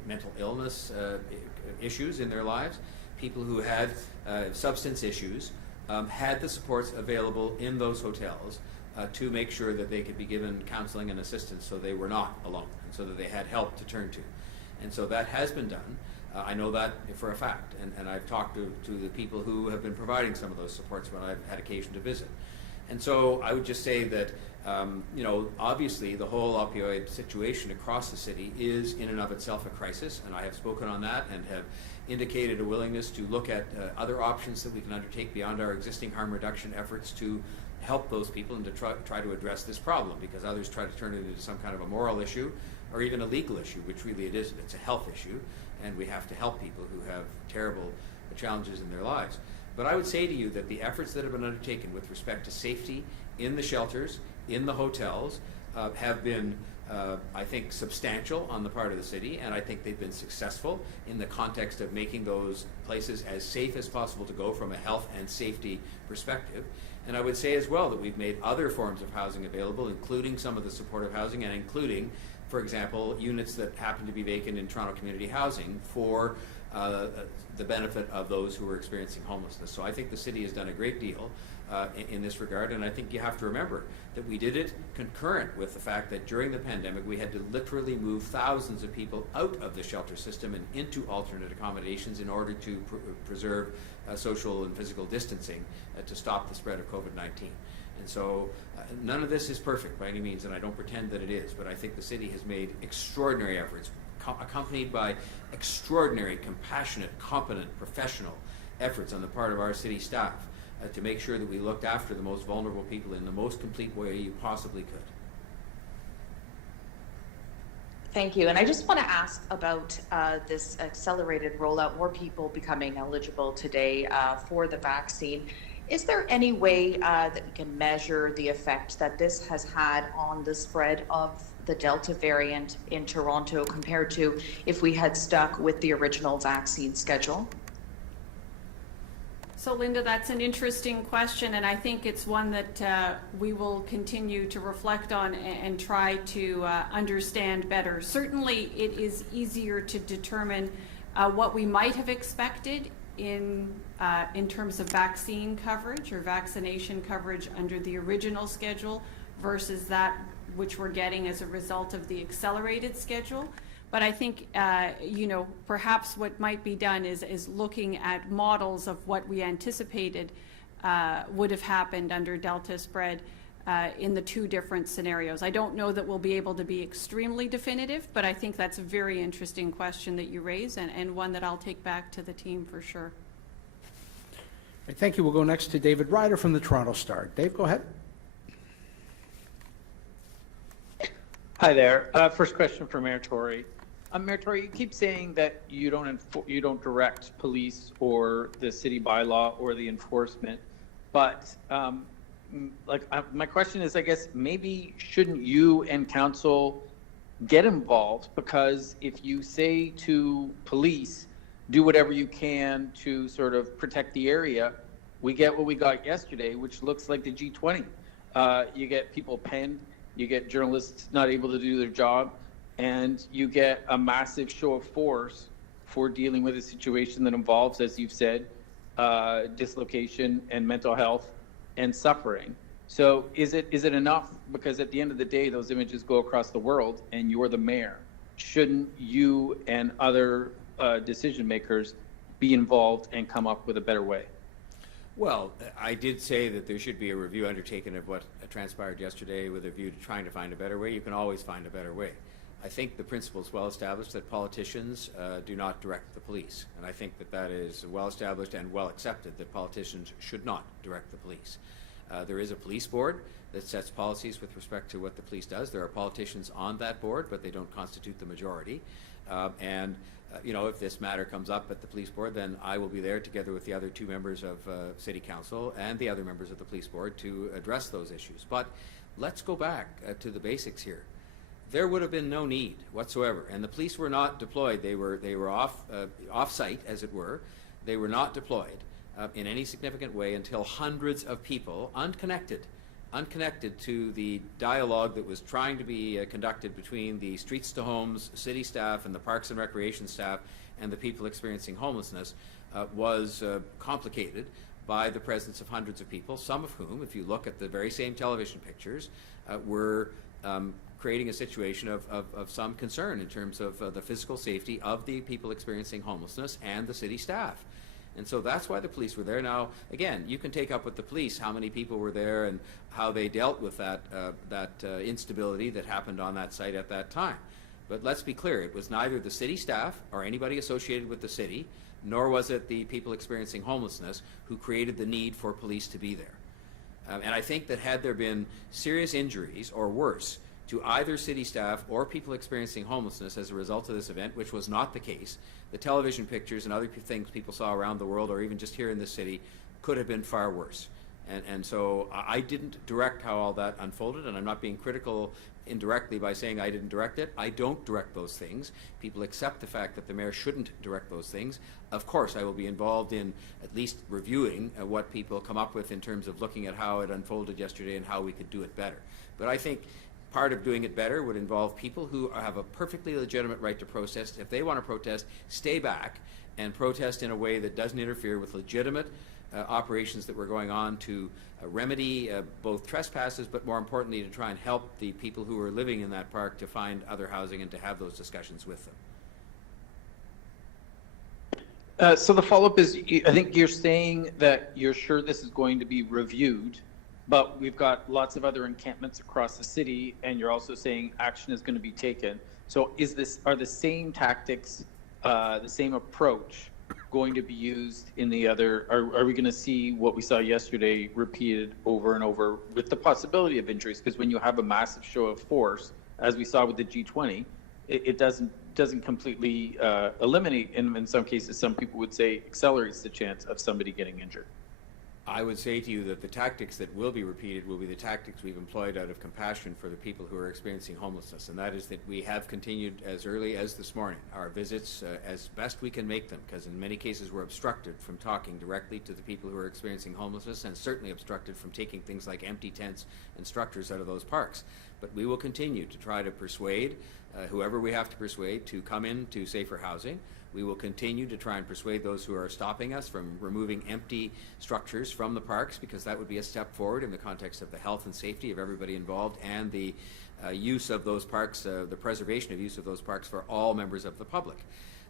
mental illness issues in their lives, people who had substance issues, had the supports available in those hotels to make sure that they could be given counseling and assistance so they were not alone and so that they had help to turn to. And so that has been done. I know that for a fact, and I've talked to the people who have been providing some of those supports when I've had occasion to visit. And so I would just say that, obviously the whole opioid situation across the city is in and of itself a crisis, and I have spoken on that and have indicated a willingness to look at other options that we can undertake beyond our existing harm reduction efforts to help those people and to try to address this problem, because others try to turn it into some kind of a moral issue. or even a legal issue, which really it isn't. It's a health issue, and we have to help people who have terrible challenges in their lives. But I would say to you that the efforts that have been undertaken with respect to safety in the shelters, in the hotels, have been, I think, substantial on the part of the city, and I think they've been successful in the context of making those places as safe as possible to go from a health and safety perspective. And I would say as well that we've made other forms of housing available, including some of the supportive housing, and including, for example, units that happen to be vacant in Toronto community housing for the benefit of those who are experiencing homelessness. So I think the city has done a great deal in this regard, and I think you have to remember that we did it concurrent with the fact that during the pandemic we had to literally move thousands of people out of the shelter system and into alternate accommodations in order to preserve social and physical distancing to stop the spread of COVID-19. And so none of this is perfect by any means, and I don't pretend that it is, but I think the city has made extraordinary efforts, accompanied by extraordinary, compassionate, competent, professional efforts on the part of our city staff to make sure that we looked after the most vulnerable people in the most complete way you possibly could. Thank you. And I just want to ask about this accelerated rollout, more people becoming eligible today for the vaccine. Is there any way that we can measure the effect that this has had on the spread of the Delta variant in Toronto compared to if we had stuck with the original vaccine schedule? So, Linda, that's an interesting question, and I think it's one that we will continue to reflect on and try to understand better. Certainly, it is easier to determine what we might have expected in terms of vaccine coverage or vaccination coverage under the original schedule versus that which we're getting as a result of the accelerated schedule. But I think, perhaps what might be done is looking at models of what we anticipated would have happened under Delta spread in the two different scenarios. I don't know that we'll be able to be extremely definitive, but I think that's a very interesting question that you raise and one that I'll take back to the team for sure. Thank you. We'll go next to David Ryder from the Toronto Star. Dave, go ahead. Hi there. First question for Mayor Tory. Mayor Tory, you keep saying that you don't direct police or the city bylaw or the enforcement, but my question is, I guess maybe shouldn't you and council get involved? Because if you say to police, do whatever you can to sort of protect the area, we get what we got yesterday, which looks like the G20. You get people penned, you get journalists not able to do their job, and you get a massive show of force for dealing with a situation that involves, as you've said, dislocation and mental health and suffering. So is it enough? Because at the end of the day, those images go across the world and you're the mayor. Shouldn't you and other decision makers be involved and come up with a better way? Well, I did say that there should be a review undertaken of what transpired yesterday with a view to trying to find a better way. You can always find a better way. I think the principle is well established that politicians do not direct the police. And I think that is well established and well accepted that politicians should not direct the police. There is a police board that sets policies with respect to what the police does. There are politicians on that board, but they don't constitute the majority. If this matter comes up at the police board, then I will be there together with the other two members of City Council and the other members of the police board to address those issues. But let's go back to the basics here. There would have been no need whatsoever, and the police were not deployed. They were off-site, as it were. They were not deployed in any significant way until hundreds of people, unconnected to the dialogue that was trying to be conducted between the Streets to Homes city staff and the Parks and Recreation staff and the people experiencing homelessness, was complicated by the presence of hundreds of people, some of whom, if you look at the very same television pictures, were creating a situation of some concern in terms of the physical safety of the people experiencing homelessness and the city staff. And so that's why the police were there. Now, again, you can take up with the police how many people were there and how they dealt with that instability that happened on that site at that time. But let's be clear, it was neither the city staff or anybody associated with the city, nor was it the people experiencing homelessness who created the need for police to be there. And I think that had there been serious injuries or worse to either city staff or people experiencing homelessness as a result of this event, which was not the case. The television pictures and other things people saw around the world, or even just here in this city, could have been far worse. And so I didn't direct how all that unfolded, and I'm not being critical indirectly by saying I didn't direct it. I don't direct those things. People accept the fact that the mayor shouldn't direct those things. Of course, I will be involved in at least reviewing what people come up with in terms of looking at how it unfolded yesterday and how we could do it better. But I think part of doing it better would involve people who have a perfectly legitimate right to protest. If they want to protest, stay back and protest in a way that doesn't interfere with legitimate operations that were going on to remedy both trespasses, but more importantly to try and help the people who are living in that park to find other housing and to have those discussions with them. So the follow-up is, I think you're saying that you're sure this is going to be reviewed, but we've got lots of other encampments across the city, and you're also saying action is going to be taken. So are the same tactics, the same approach going to be used in the other, are we going to see what we saw yesterday repeated over and over with the possibility of injuries? Because when you have a massive show of force, as we saw with the G20, it doesn't completely eliminate, and in some cases, some people would say accelerates the chance of somebody getting injured. I would say to you that the tactics that will be repeated will be the tactics we've employed out of compassion for the people who are experiencing homelessness, and that is that we have continued as early as this morning our visits as best we can make them, because in many cases we're obstructed from talking directly to the people who are experiencing homelessness, and certainly obstructed from taking things like empty tents and structures out of those parks. But we will continue to try to persuade whoever we have to persuade to come into safer housing. We will continue to try and persuade those who are stopping us from removing empty structures from the parks, because that would be a step forward in the context of the health and safety of everybody involved, and the use of those parks, the preservation of use of those parks for all members of the public.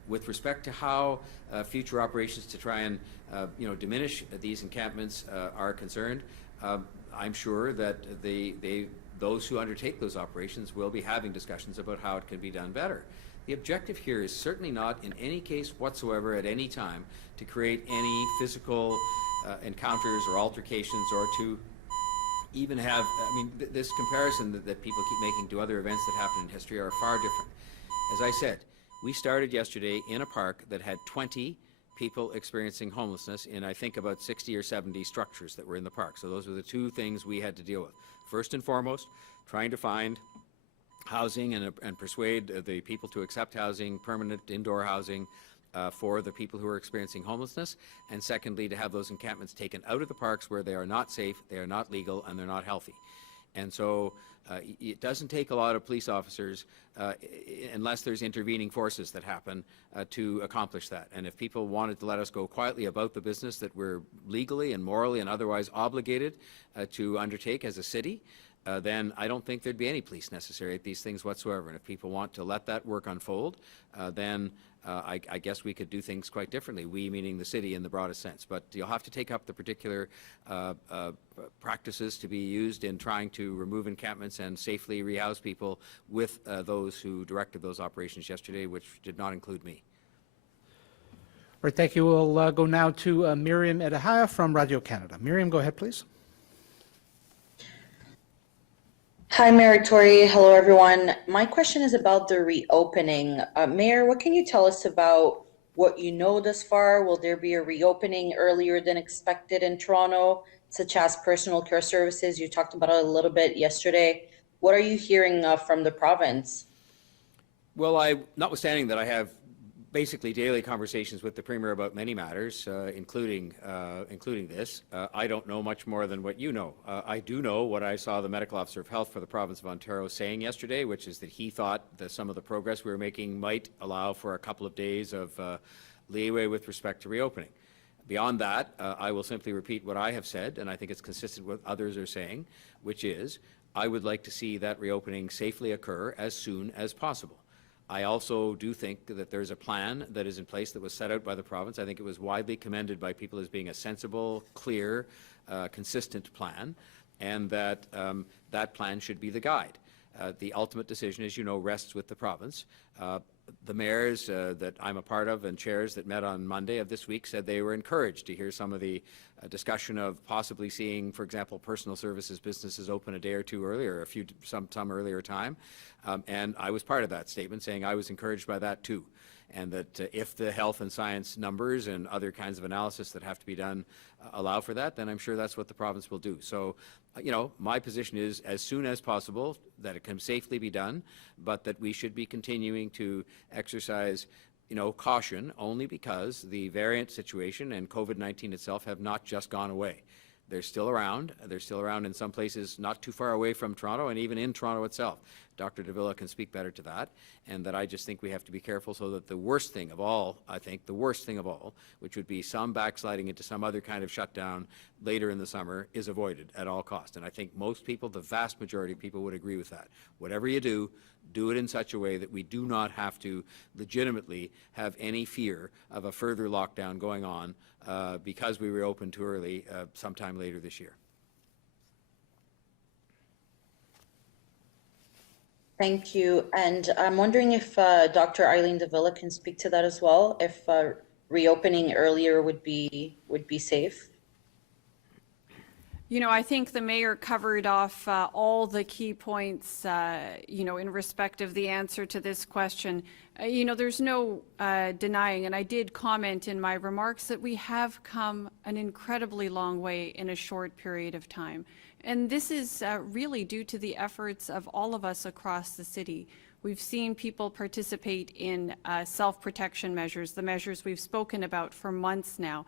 With respect to how future operations to try and diminish these encampments are concerned, I'm sure that those who undertake those operations will be having discussions about how it can be done better. The objective here is certainly not in any case whatsoever at any time to create any physical encounters or altercations, or to even have, this comparison that people keep making to other events that happen in history are far different. As I said, we started yesterday in a park that had 20 people experiencing homelessness in, I think, about 60 or 70 structures that were in the park. So those were the two things we had to deal with. First and foremost, trying to find housing and persuade the people to accept housing, permanent indoor housing for the people who are experiencing homelessness, and secondly, to have those encampments taken out of the parks where they are not safe, they are not legal, and they're not healthy. And so it doesn't take a lot of police officers unless there's intervening forces that happen to accomplish that. And if people wanted to let us go quietly about the business that we're legally and morally and otherwise obligated to undertake as a city, then I don't think there'd be any police necessary at these things whatsoever. And if people want to let that work unfold, then I guess we could do things quite differently, we meaning the city in the broadest sense. But you'll have to take up the particular practices to be used in trying to remove encampments and safely rehouse people with those who directed those operations yesterday, which did not include me. All right, thank you. We'll go now to Miriam Edahaya from Radio Canada. Miriam, go ahead, please. Hi, Mayor Tory. Hello, everyone. My question is about the reopening. Mayor, what can you tell us about what you know thus far? Will there be a reopening earlier than expected in Toronto, such as personal care services? You talked about it a little bit yesterday. What are you hearing from the province? Well, notwithstanding that I have basically daily conversations with the Premier about many matters, including this. I don't know much more than what you know. I do know what I saw the Medical Officer of Health for the Province of Ontario saying yesterday, which is that he thought that some of the progress we were making might allow for a couple of days of leeway with respect to reopening. Beyond that, I will simply repeat what I have said, and I think it's consistent with what others are saying, which is I would like to see that reopening safely occur as soon as possible. I also do think that there's a plan that is in place that was set out by the province. I think it was widely commended by people as being a sensible, clear, consistent plan, and that that plan should be the guide. The ultimate decision, as you know, rests with the province. The mayors that I'm a part of and chairs that met on Monday of this week said they were encouraged to hear some of the discussion of possibly seeing, for example, personal services businesses open a day or two earlier, some earlier time. And I was part of that statement, saying I was encouraged by that too. And that if the health and science numbers and other kinds of analysis that have to be done allow for that, then I'm sure that's what the province will do. So, you know, my position is as soon as possible that it can safely be done, but that we should be continuing to exercise, you know, caution only because the variant situation and COVID-19 itself have not just gone away. They're still around. They're still around in some places not too far away from Toronto and even in Toronto itself. Dr. Davila can speak better to that, and that I just think we have to be careful so that the worst thing of all, I think, the worst thing of all, which would be some backsliding into some other kind of shutdown later in the summer, is avoided at all costs. And I think most people, the vast majority of people, would agree with that. Whatever you do, do it in such a way that we do not have to legitimately have any fear of a further lockdown going on because we reopened too early sometime later this year. Thank you. And I'm wondering if Dr. Eileen Davila can speak to that as well, if reopening earlier would be safe. You know, I think the mayor covered off all the key points, you know, in respect of the answer to this question. You know, there's no denying, and I did comment in my remarks, that we have come an incredibly long way in a short period of time. And this is really due to the efforts of all of us across the city. We've seen people participate in self-protection measures, the measures we've spoken about for months now.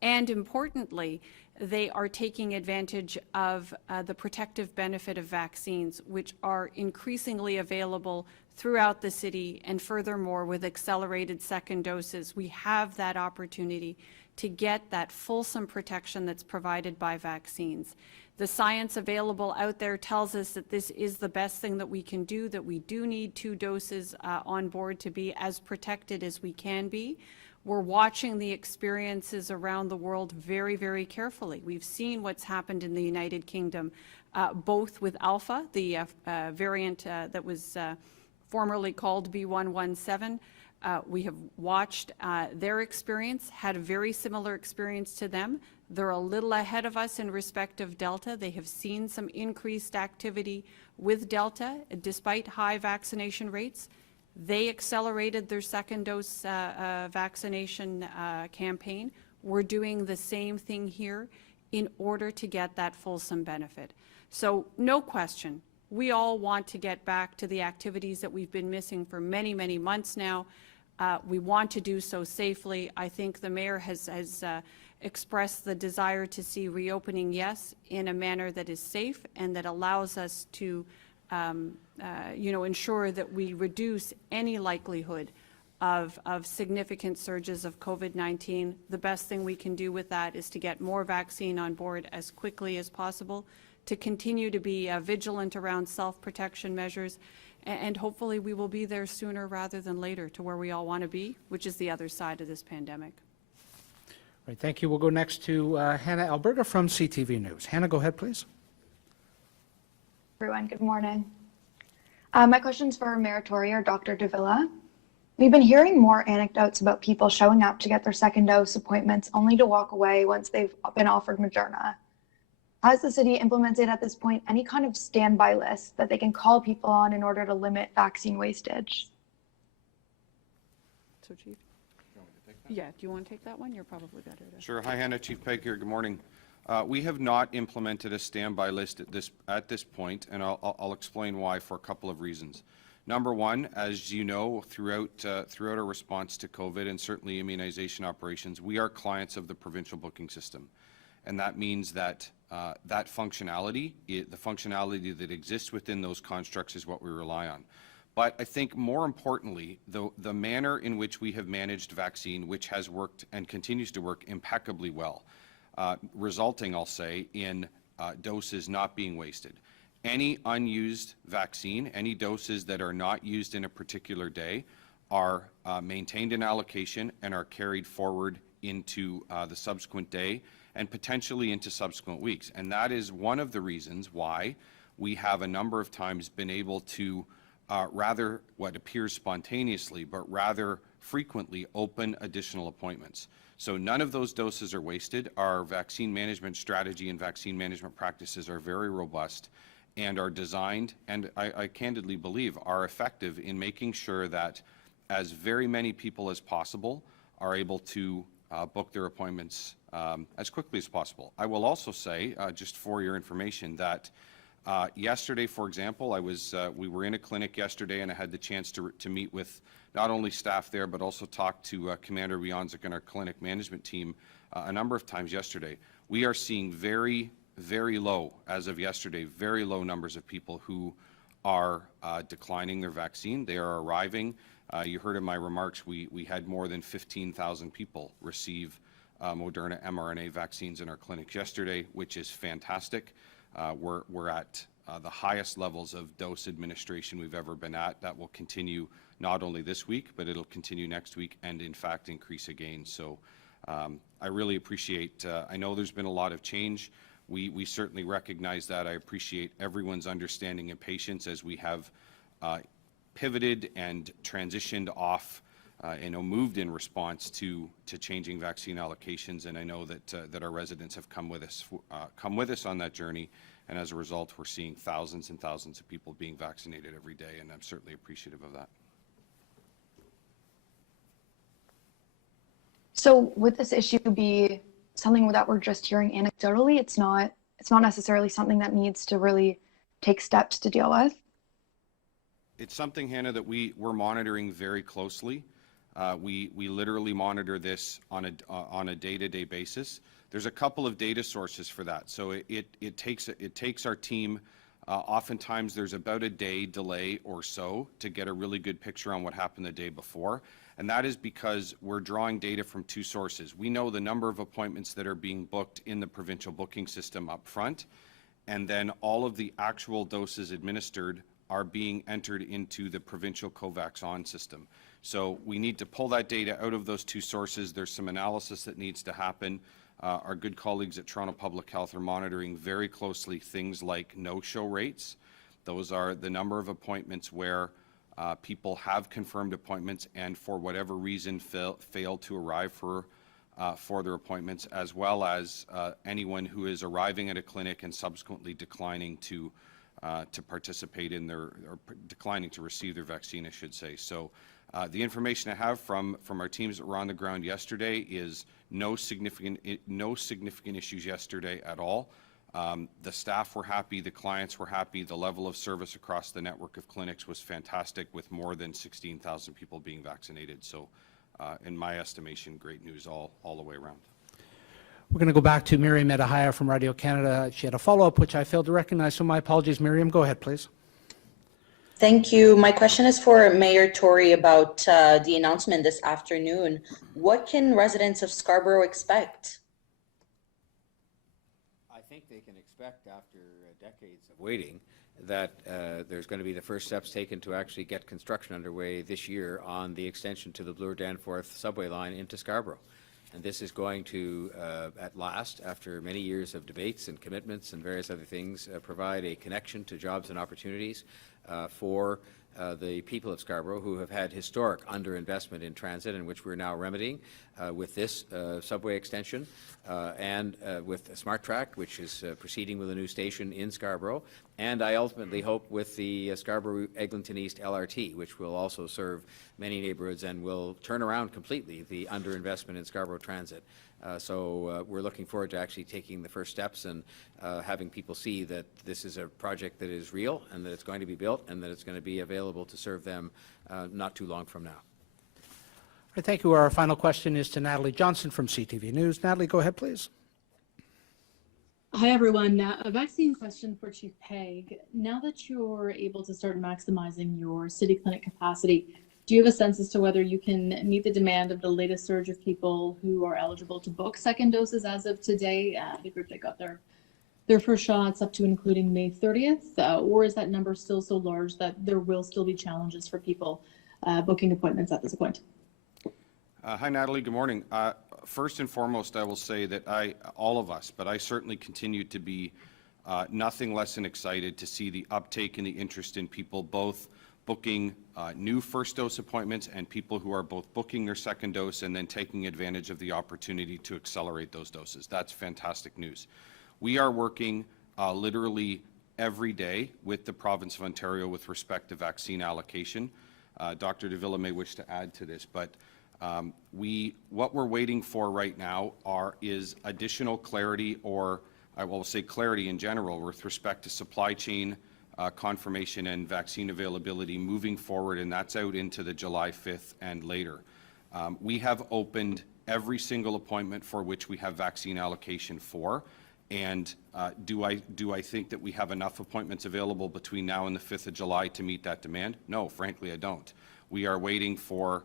And importantly, they are taking advantage of the protective benefit of vaccines, which are increasingly available throughout the city. And furthermore, with accelerated second doses, we have that opportunity to get that fulsome protection that's provided by vaccines. The science available out there tells us that this is the best thing that we can do, that we do need 2 doses on board to be as protected as we can be. We're watching the experiences around the world very, very carefully. We've seen what's happened in the United Kingdom, both with Alpha, the variant that was formerly called B.1.1.7. We have watched their experience, had a very similar experience to them. They're a little ahead of us in respect of Delta. They have seen some increased activity with Delta, despite high vaccination rates. They accelerated their second dose vaccination campaign. We're doing the same thing here in order to get that fulsome benefit. So no question, we all want to get back to the activities that we've been missing for many, many months now. We want to do so safely. I think the mayor has expressed the desire to see reopening, yes, in a manner that is safe and that allows us to you know, ensure that we reduce any likelihood of significant surges of COVID-19. The best thing we can do with that is to get more vaccine on board as quickly as possible, to continue to be vigilant around self-protection measures, and hopefully we will be there sooner rather than later to where we all want to be, which is the other side of this pandemic. All right, thank you. We'll go next to Hannah Alberga from CTV News. Hannah, go ahead, please. Everyone, good morning. My question's for Mayor Tory or Dr. Davila. We've been hearing more anecdotes about people showing up to get their second dose appointments only to walk away once they've been offered Moderna. Has the city implemented at this point any kind of standby list that they can call people on in order to limit vaccine wastage? So, Chief? Yeah, do you want to take that one? You're probably better to. Sure. Hi, Hannah. Chief Pegg here. Good morning. We have not implemented a standby list at this point, and I'll explain why for a couple of reasons. Number one, as you know, throughout our response to COVID and certainly immunization operations, we are clients of the provincial booking system, and that means that that functionality, the functionality that exists within those constructs, is what we rely on. But I think more importantly, the manner in which we have managed vaccine, which has worked and continues to work impeccably well, resulting, I'll say, in doses not being wasted. Any unused vaccine, any doses that are not used in a particular day, are maintained in allocation and are carried forward into the subsequent day and potentially into subsequent weeks. And that is one of the reasons why we have a number of times been able to rather what appears spontaneously, but rather frequently open additional appointments. So none of those doses are wasted. Our vaccine management strategy and vaccine management practices are very robust and are designed, and I candidly believe are effective in making sure that as very many people as possible are able to book their appointments as quickly as possible. I will also say, just for your information, that yesterday, for example, we were in a clinic yesterday, and I had the chance to meet with not only staff there, but also talk to Commander Bionzik and our clinic management team a number of times yesterday. We are seeing very, very low, as of yesterday, very low numbers of people who are declining their vaccine. They are arriving. You heard in my remarks, we had more than 15,000 people receive Moderna mRNA vaccines in our clinics yesterday, which is fantastic. We're at the highest levels of dose administration we've ever been at. That will continue not only this week, but it'll continue next week and in fact increase again. So I really appreciate, I know there's been a lot of change. We certainly recognize that. I appreciate everyone's understanding and patience as we have pivoted and transitioned off and moved in response to changing vaccine allocations, and I know that our residents have come with us on that journey, and as a result, we're seeing thousands and thousands of people being vaccinated every day, and I'm certainly appreciative of that. So would this issue be something that we're just hearing anecdotally? It's not necessarily something that needs to really take steps to deal with? It's something, Hannah, that we're monitoring very closely. We literally monitor this on a day-to-day basis. There's a couple of data sources for that. So it takes our team, oftentimes there's about a day delay or so to get a really good picture on what happened the day before. And that is because we're drawing data from two sources. We know the number of appointments that are being booked in the provincial booking system up front, and then all of the actual doses administered are being entered into the provincial COVAX on system. So we need to pull that data out of those two sources. There's some analysis that needs to happen. Our good colleagues at Toronto Public Health are monitoring very closely things like no-show rates. Those are the number of appointments where people have confirmed appointments and for whatever reason fail to arrive for their appointments, as well as anyone who is arriving at a clinic and subsequently declining to participate in or declining to receive their vaccine, I should say. So the information I have from our teams that were on the ground yesterday is no significant issues yesterday at all. The staff were happy, the clients were happy, the level of service across the network of clinics was fantastic, with more than 16,000 people being vaccinated. So in my estimation, great news all the way around. We're going to go back to Miriam Medahaya from Radio Canada. She had a follow-up, which I failed to recognize, so my apologies. Miriam, go ahead, please. Thank you. My question is for Mayor Tory about the announcement this afternoon. What can residents of Scarborough expect? I think they can expect, after decades of waiting, that there's going to be the first steps taken to actually get construction underway this year on the extension to the Bloor-Danforth subway line into Scarborough. And this is going to, at last, after many years of debates and commitments and various other things, provide a connection to jobs and opportunities for the people of Scarborough who have had historic underinvestment in transit, and which we're now remedying with this subway extension and with Smart Track, which is proceeding with a new station in Scarborough, and I ultimately hope with the Scarborough-Eglinton East LRT, which will also serve many neighbourhoods and will turn around completely the underinvestment in Scarborough Transit. So we're looking forward to actually taking the first steps and having people see that this is a project that is real and that it's going to be built and that it's going to be available to serve them not too long from now. All right, thank you. Our final question is to Natalie Johnson from CTV News. Natalie, go ahead, please. Hi, everyone. A vaccine question for Chief Pegg. Now that you're able to start maximizing your city clinic capacity, do you have a sense as to whether you can meet the demand of the latest surge of people who are eligible to book second doses as of today? The group that got their first shots up to including May 30th, or is that number still so large that there will still be challenges for people booking appointments at this point? Hi, Natalie. Good morning. First and foremost, I will say that all of us, but I certainly continue to be nothing less than excited to see the uptake and the interest in people both booking new first dose appointments and people who are both booking their second dose and then taking advantage of the opportunity to accelerate those doses. That's fantastic news. We are working literally every day with the province of Ontario with respect to vaccine allocation. Dr. Davila may wish to add to this, but what we're waiting for right now is additional clarity, or I will say clarity in general, with respect to supply chain confirmation and vaccine availability moving forward, and that's out into the July 5th and later. We have opened every single appointment for which we have vaccine allocation for, and do I think that we have enough appointments available between now and the 5th of July to meet that demand? No, frankly, I don't. We are waiting for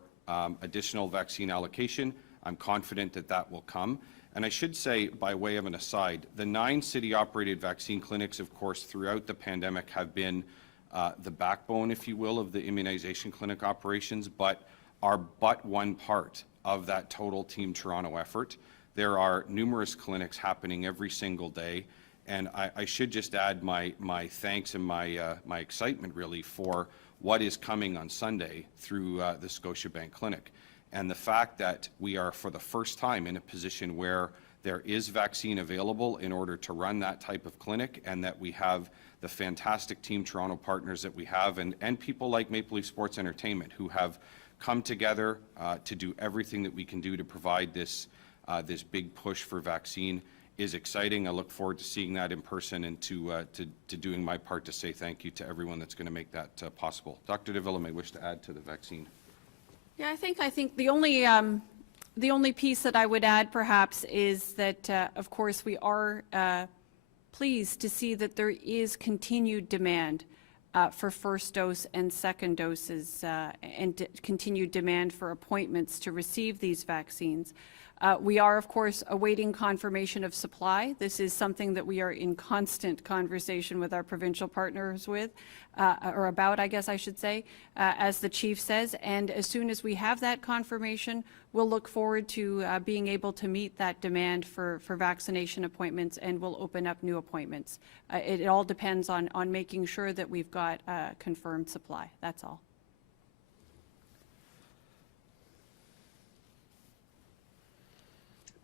additional vaccine allocation. I'm confident that that will come. And I should say, by way of an aside, the 9 city-operated vaccine clinics, of course, throughout the pandemic have been the backbone, if you will, of the immunization clinic operations, but are but one part of that total Team Toronto effort. There are numerous clinics happening every single day, and I should just add my thanks and my excitement, really, for what is coming on Sunday through the Scotiabank Clinic. And the fact that we are, for the first time, in a position where there is vaccine available in order to run that type of clinic, and that we have the fantastic Team Toronto partners that we have, and people like Maple Leaf Sports Entertainment who have come together to do everything that we can do to provide this big push for vaccine is exciting. I look forward to seeing that in person and to doing my part to say thank you to everyone that's going to make that possible. Dr. Davila may wish to add to the vaccine. Yeah, I think the only piece that I would add perhaps is that, of course, we are pleased to see that there is continued demand for first dose and second doses and continued demand for appointments to receive these vaccines. We are, of course, awaiting confirmation of supply. This is something that we are in constant conversation with our provincial partners with, or about, I guess I should say, as the chief says. And as soon as we have that confirmation, we'll look forward to being able to meet that demand for vaccination appointments, and we'll open up new appointments. It all depends on making sure that we've got confirmed supply. That's all.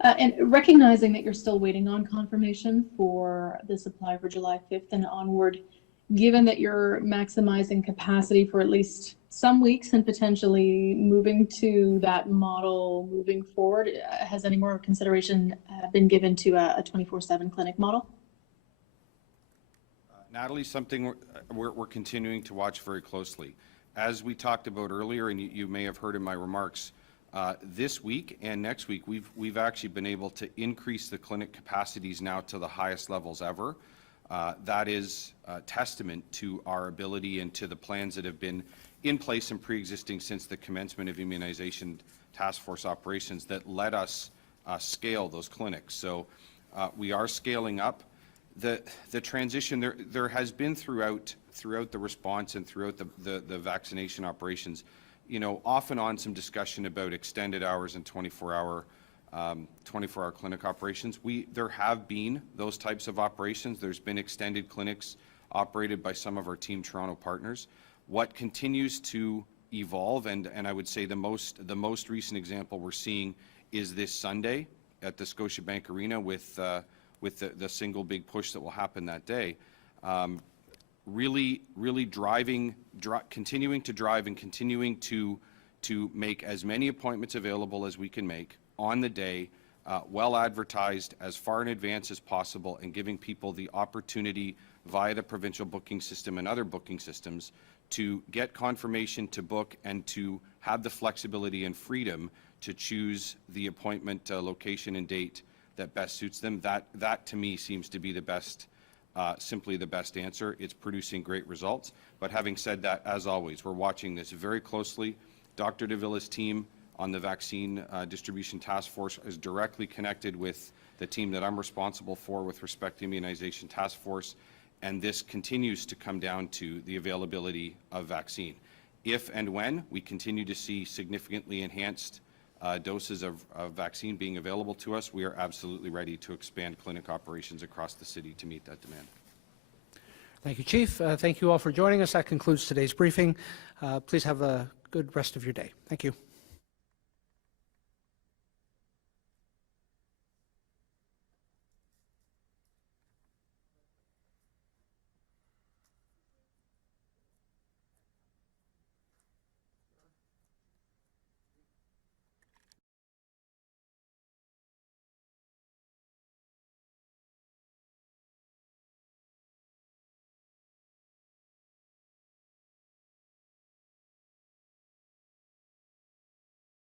And recognizing that you're still waiting on confirmation for the supply for July 5th and onward, given that you're maximizing capacity for at least some weeks and potentially moving to that model moving forward, has any more consideration been given to a 24/7 clinic model? Natalie, something we're continuing to watch very closely. As we talked about earlier, and you may have heard in my remarks, this week and next week, we've actually been able to increase the clinic capacities now to the highest levels ever. That is a testament to our ability and to the plans that have been in place and pre-existing since the commencement of immunization task force operations that let us scale those clinics. So we are scaling up. The transition there has been throughout the response and throughout the vaccination operations, off and on some discussion about extended hours and 24-hour clinic operations. There have been those types of operations. There's been extended clinics operated by some of our Team Toronto partners. What continues to evolve, and I would say the most recent example we're seeing is this Sunday at the Scotiabank Arena with the single big push that will happen that day. Really continuing to drive and continuing to make as many appointments available as we can make on the day, well advertised as far in advance as possible, and giving people the opportunity via the provincial booking system and other booking systems to get confirmation, to book, and to have the flexibility and freedom to choose the appointment location and date that best suits them. That to me seems to be the best, simply the best answer. It's producing great results. But having said that, as always, we're watching this very closely. Dr. Davila's team on the vaccine distribution task force is directly connected with the team that I'm responsible for with respect to immunization task force, and this continues to come down to the availability of vaccine. If and when we continue to see significantly enhanced doses of vaccine being available to us, we are absolutely ready to expand clinic operations across the city to meet that demand. Thank you, Chief. Thank you all for joining us. That concludes today's briefing. Please have a good rest of your day. Thank you.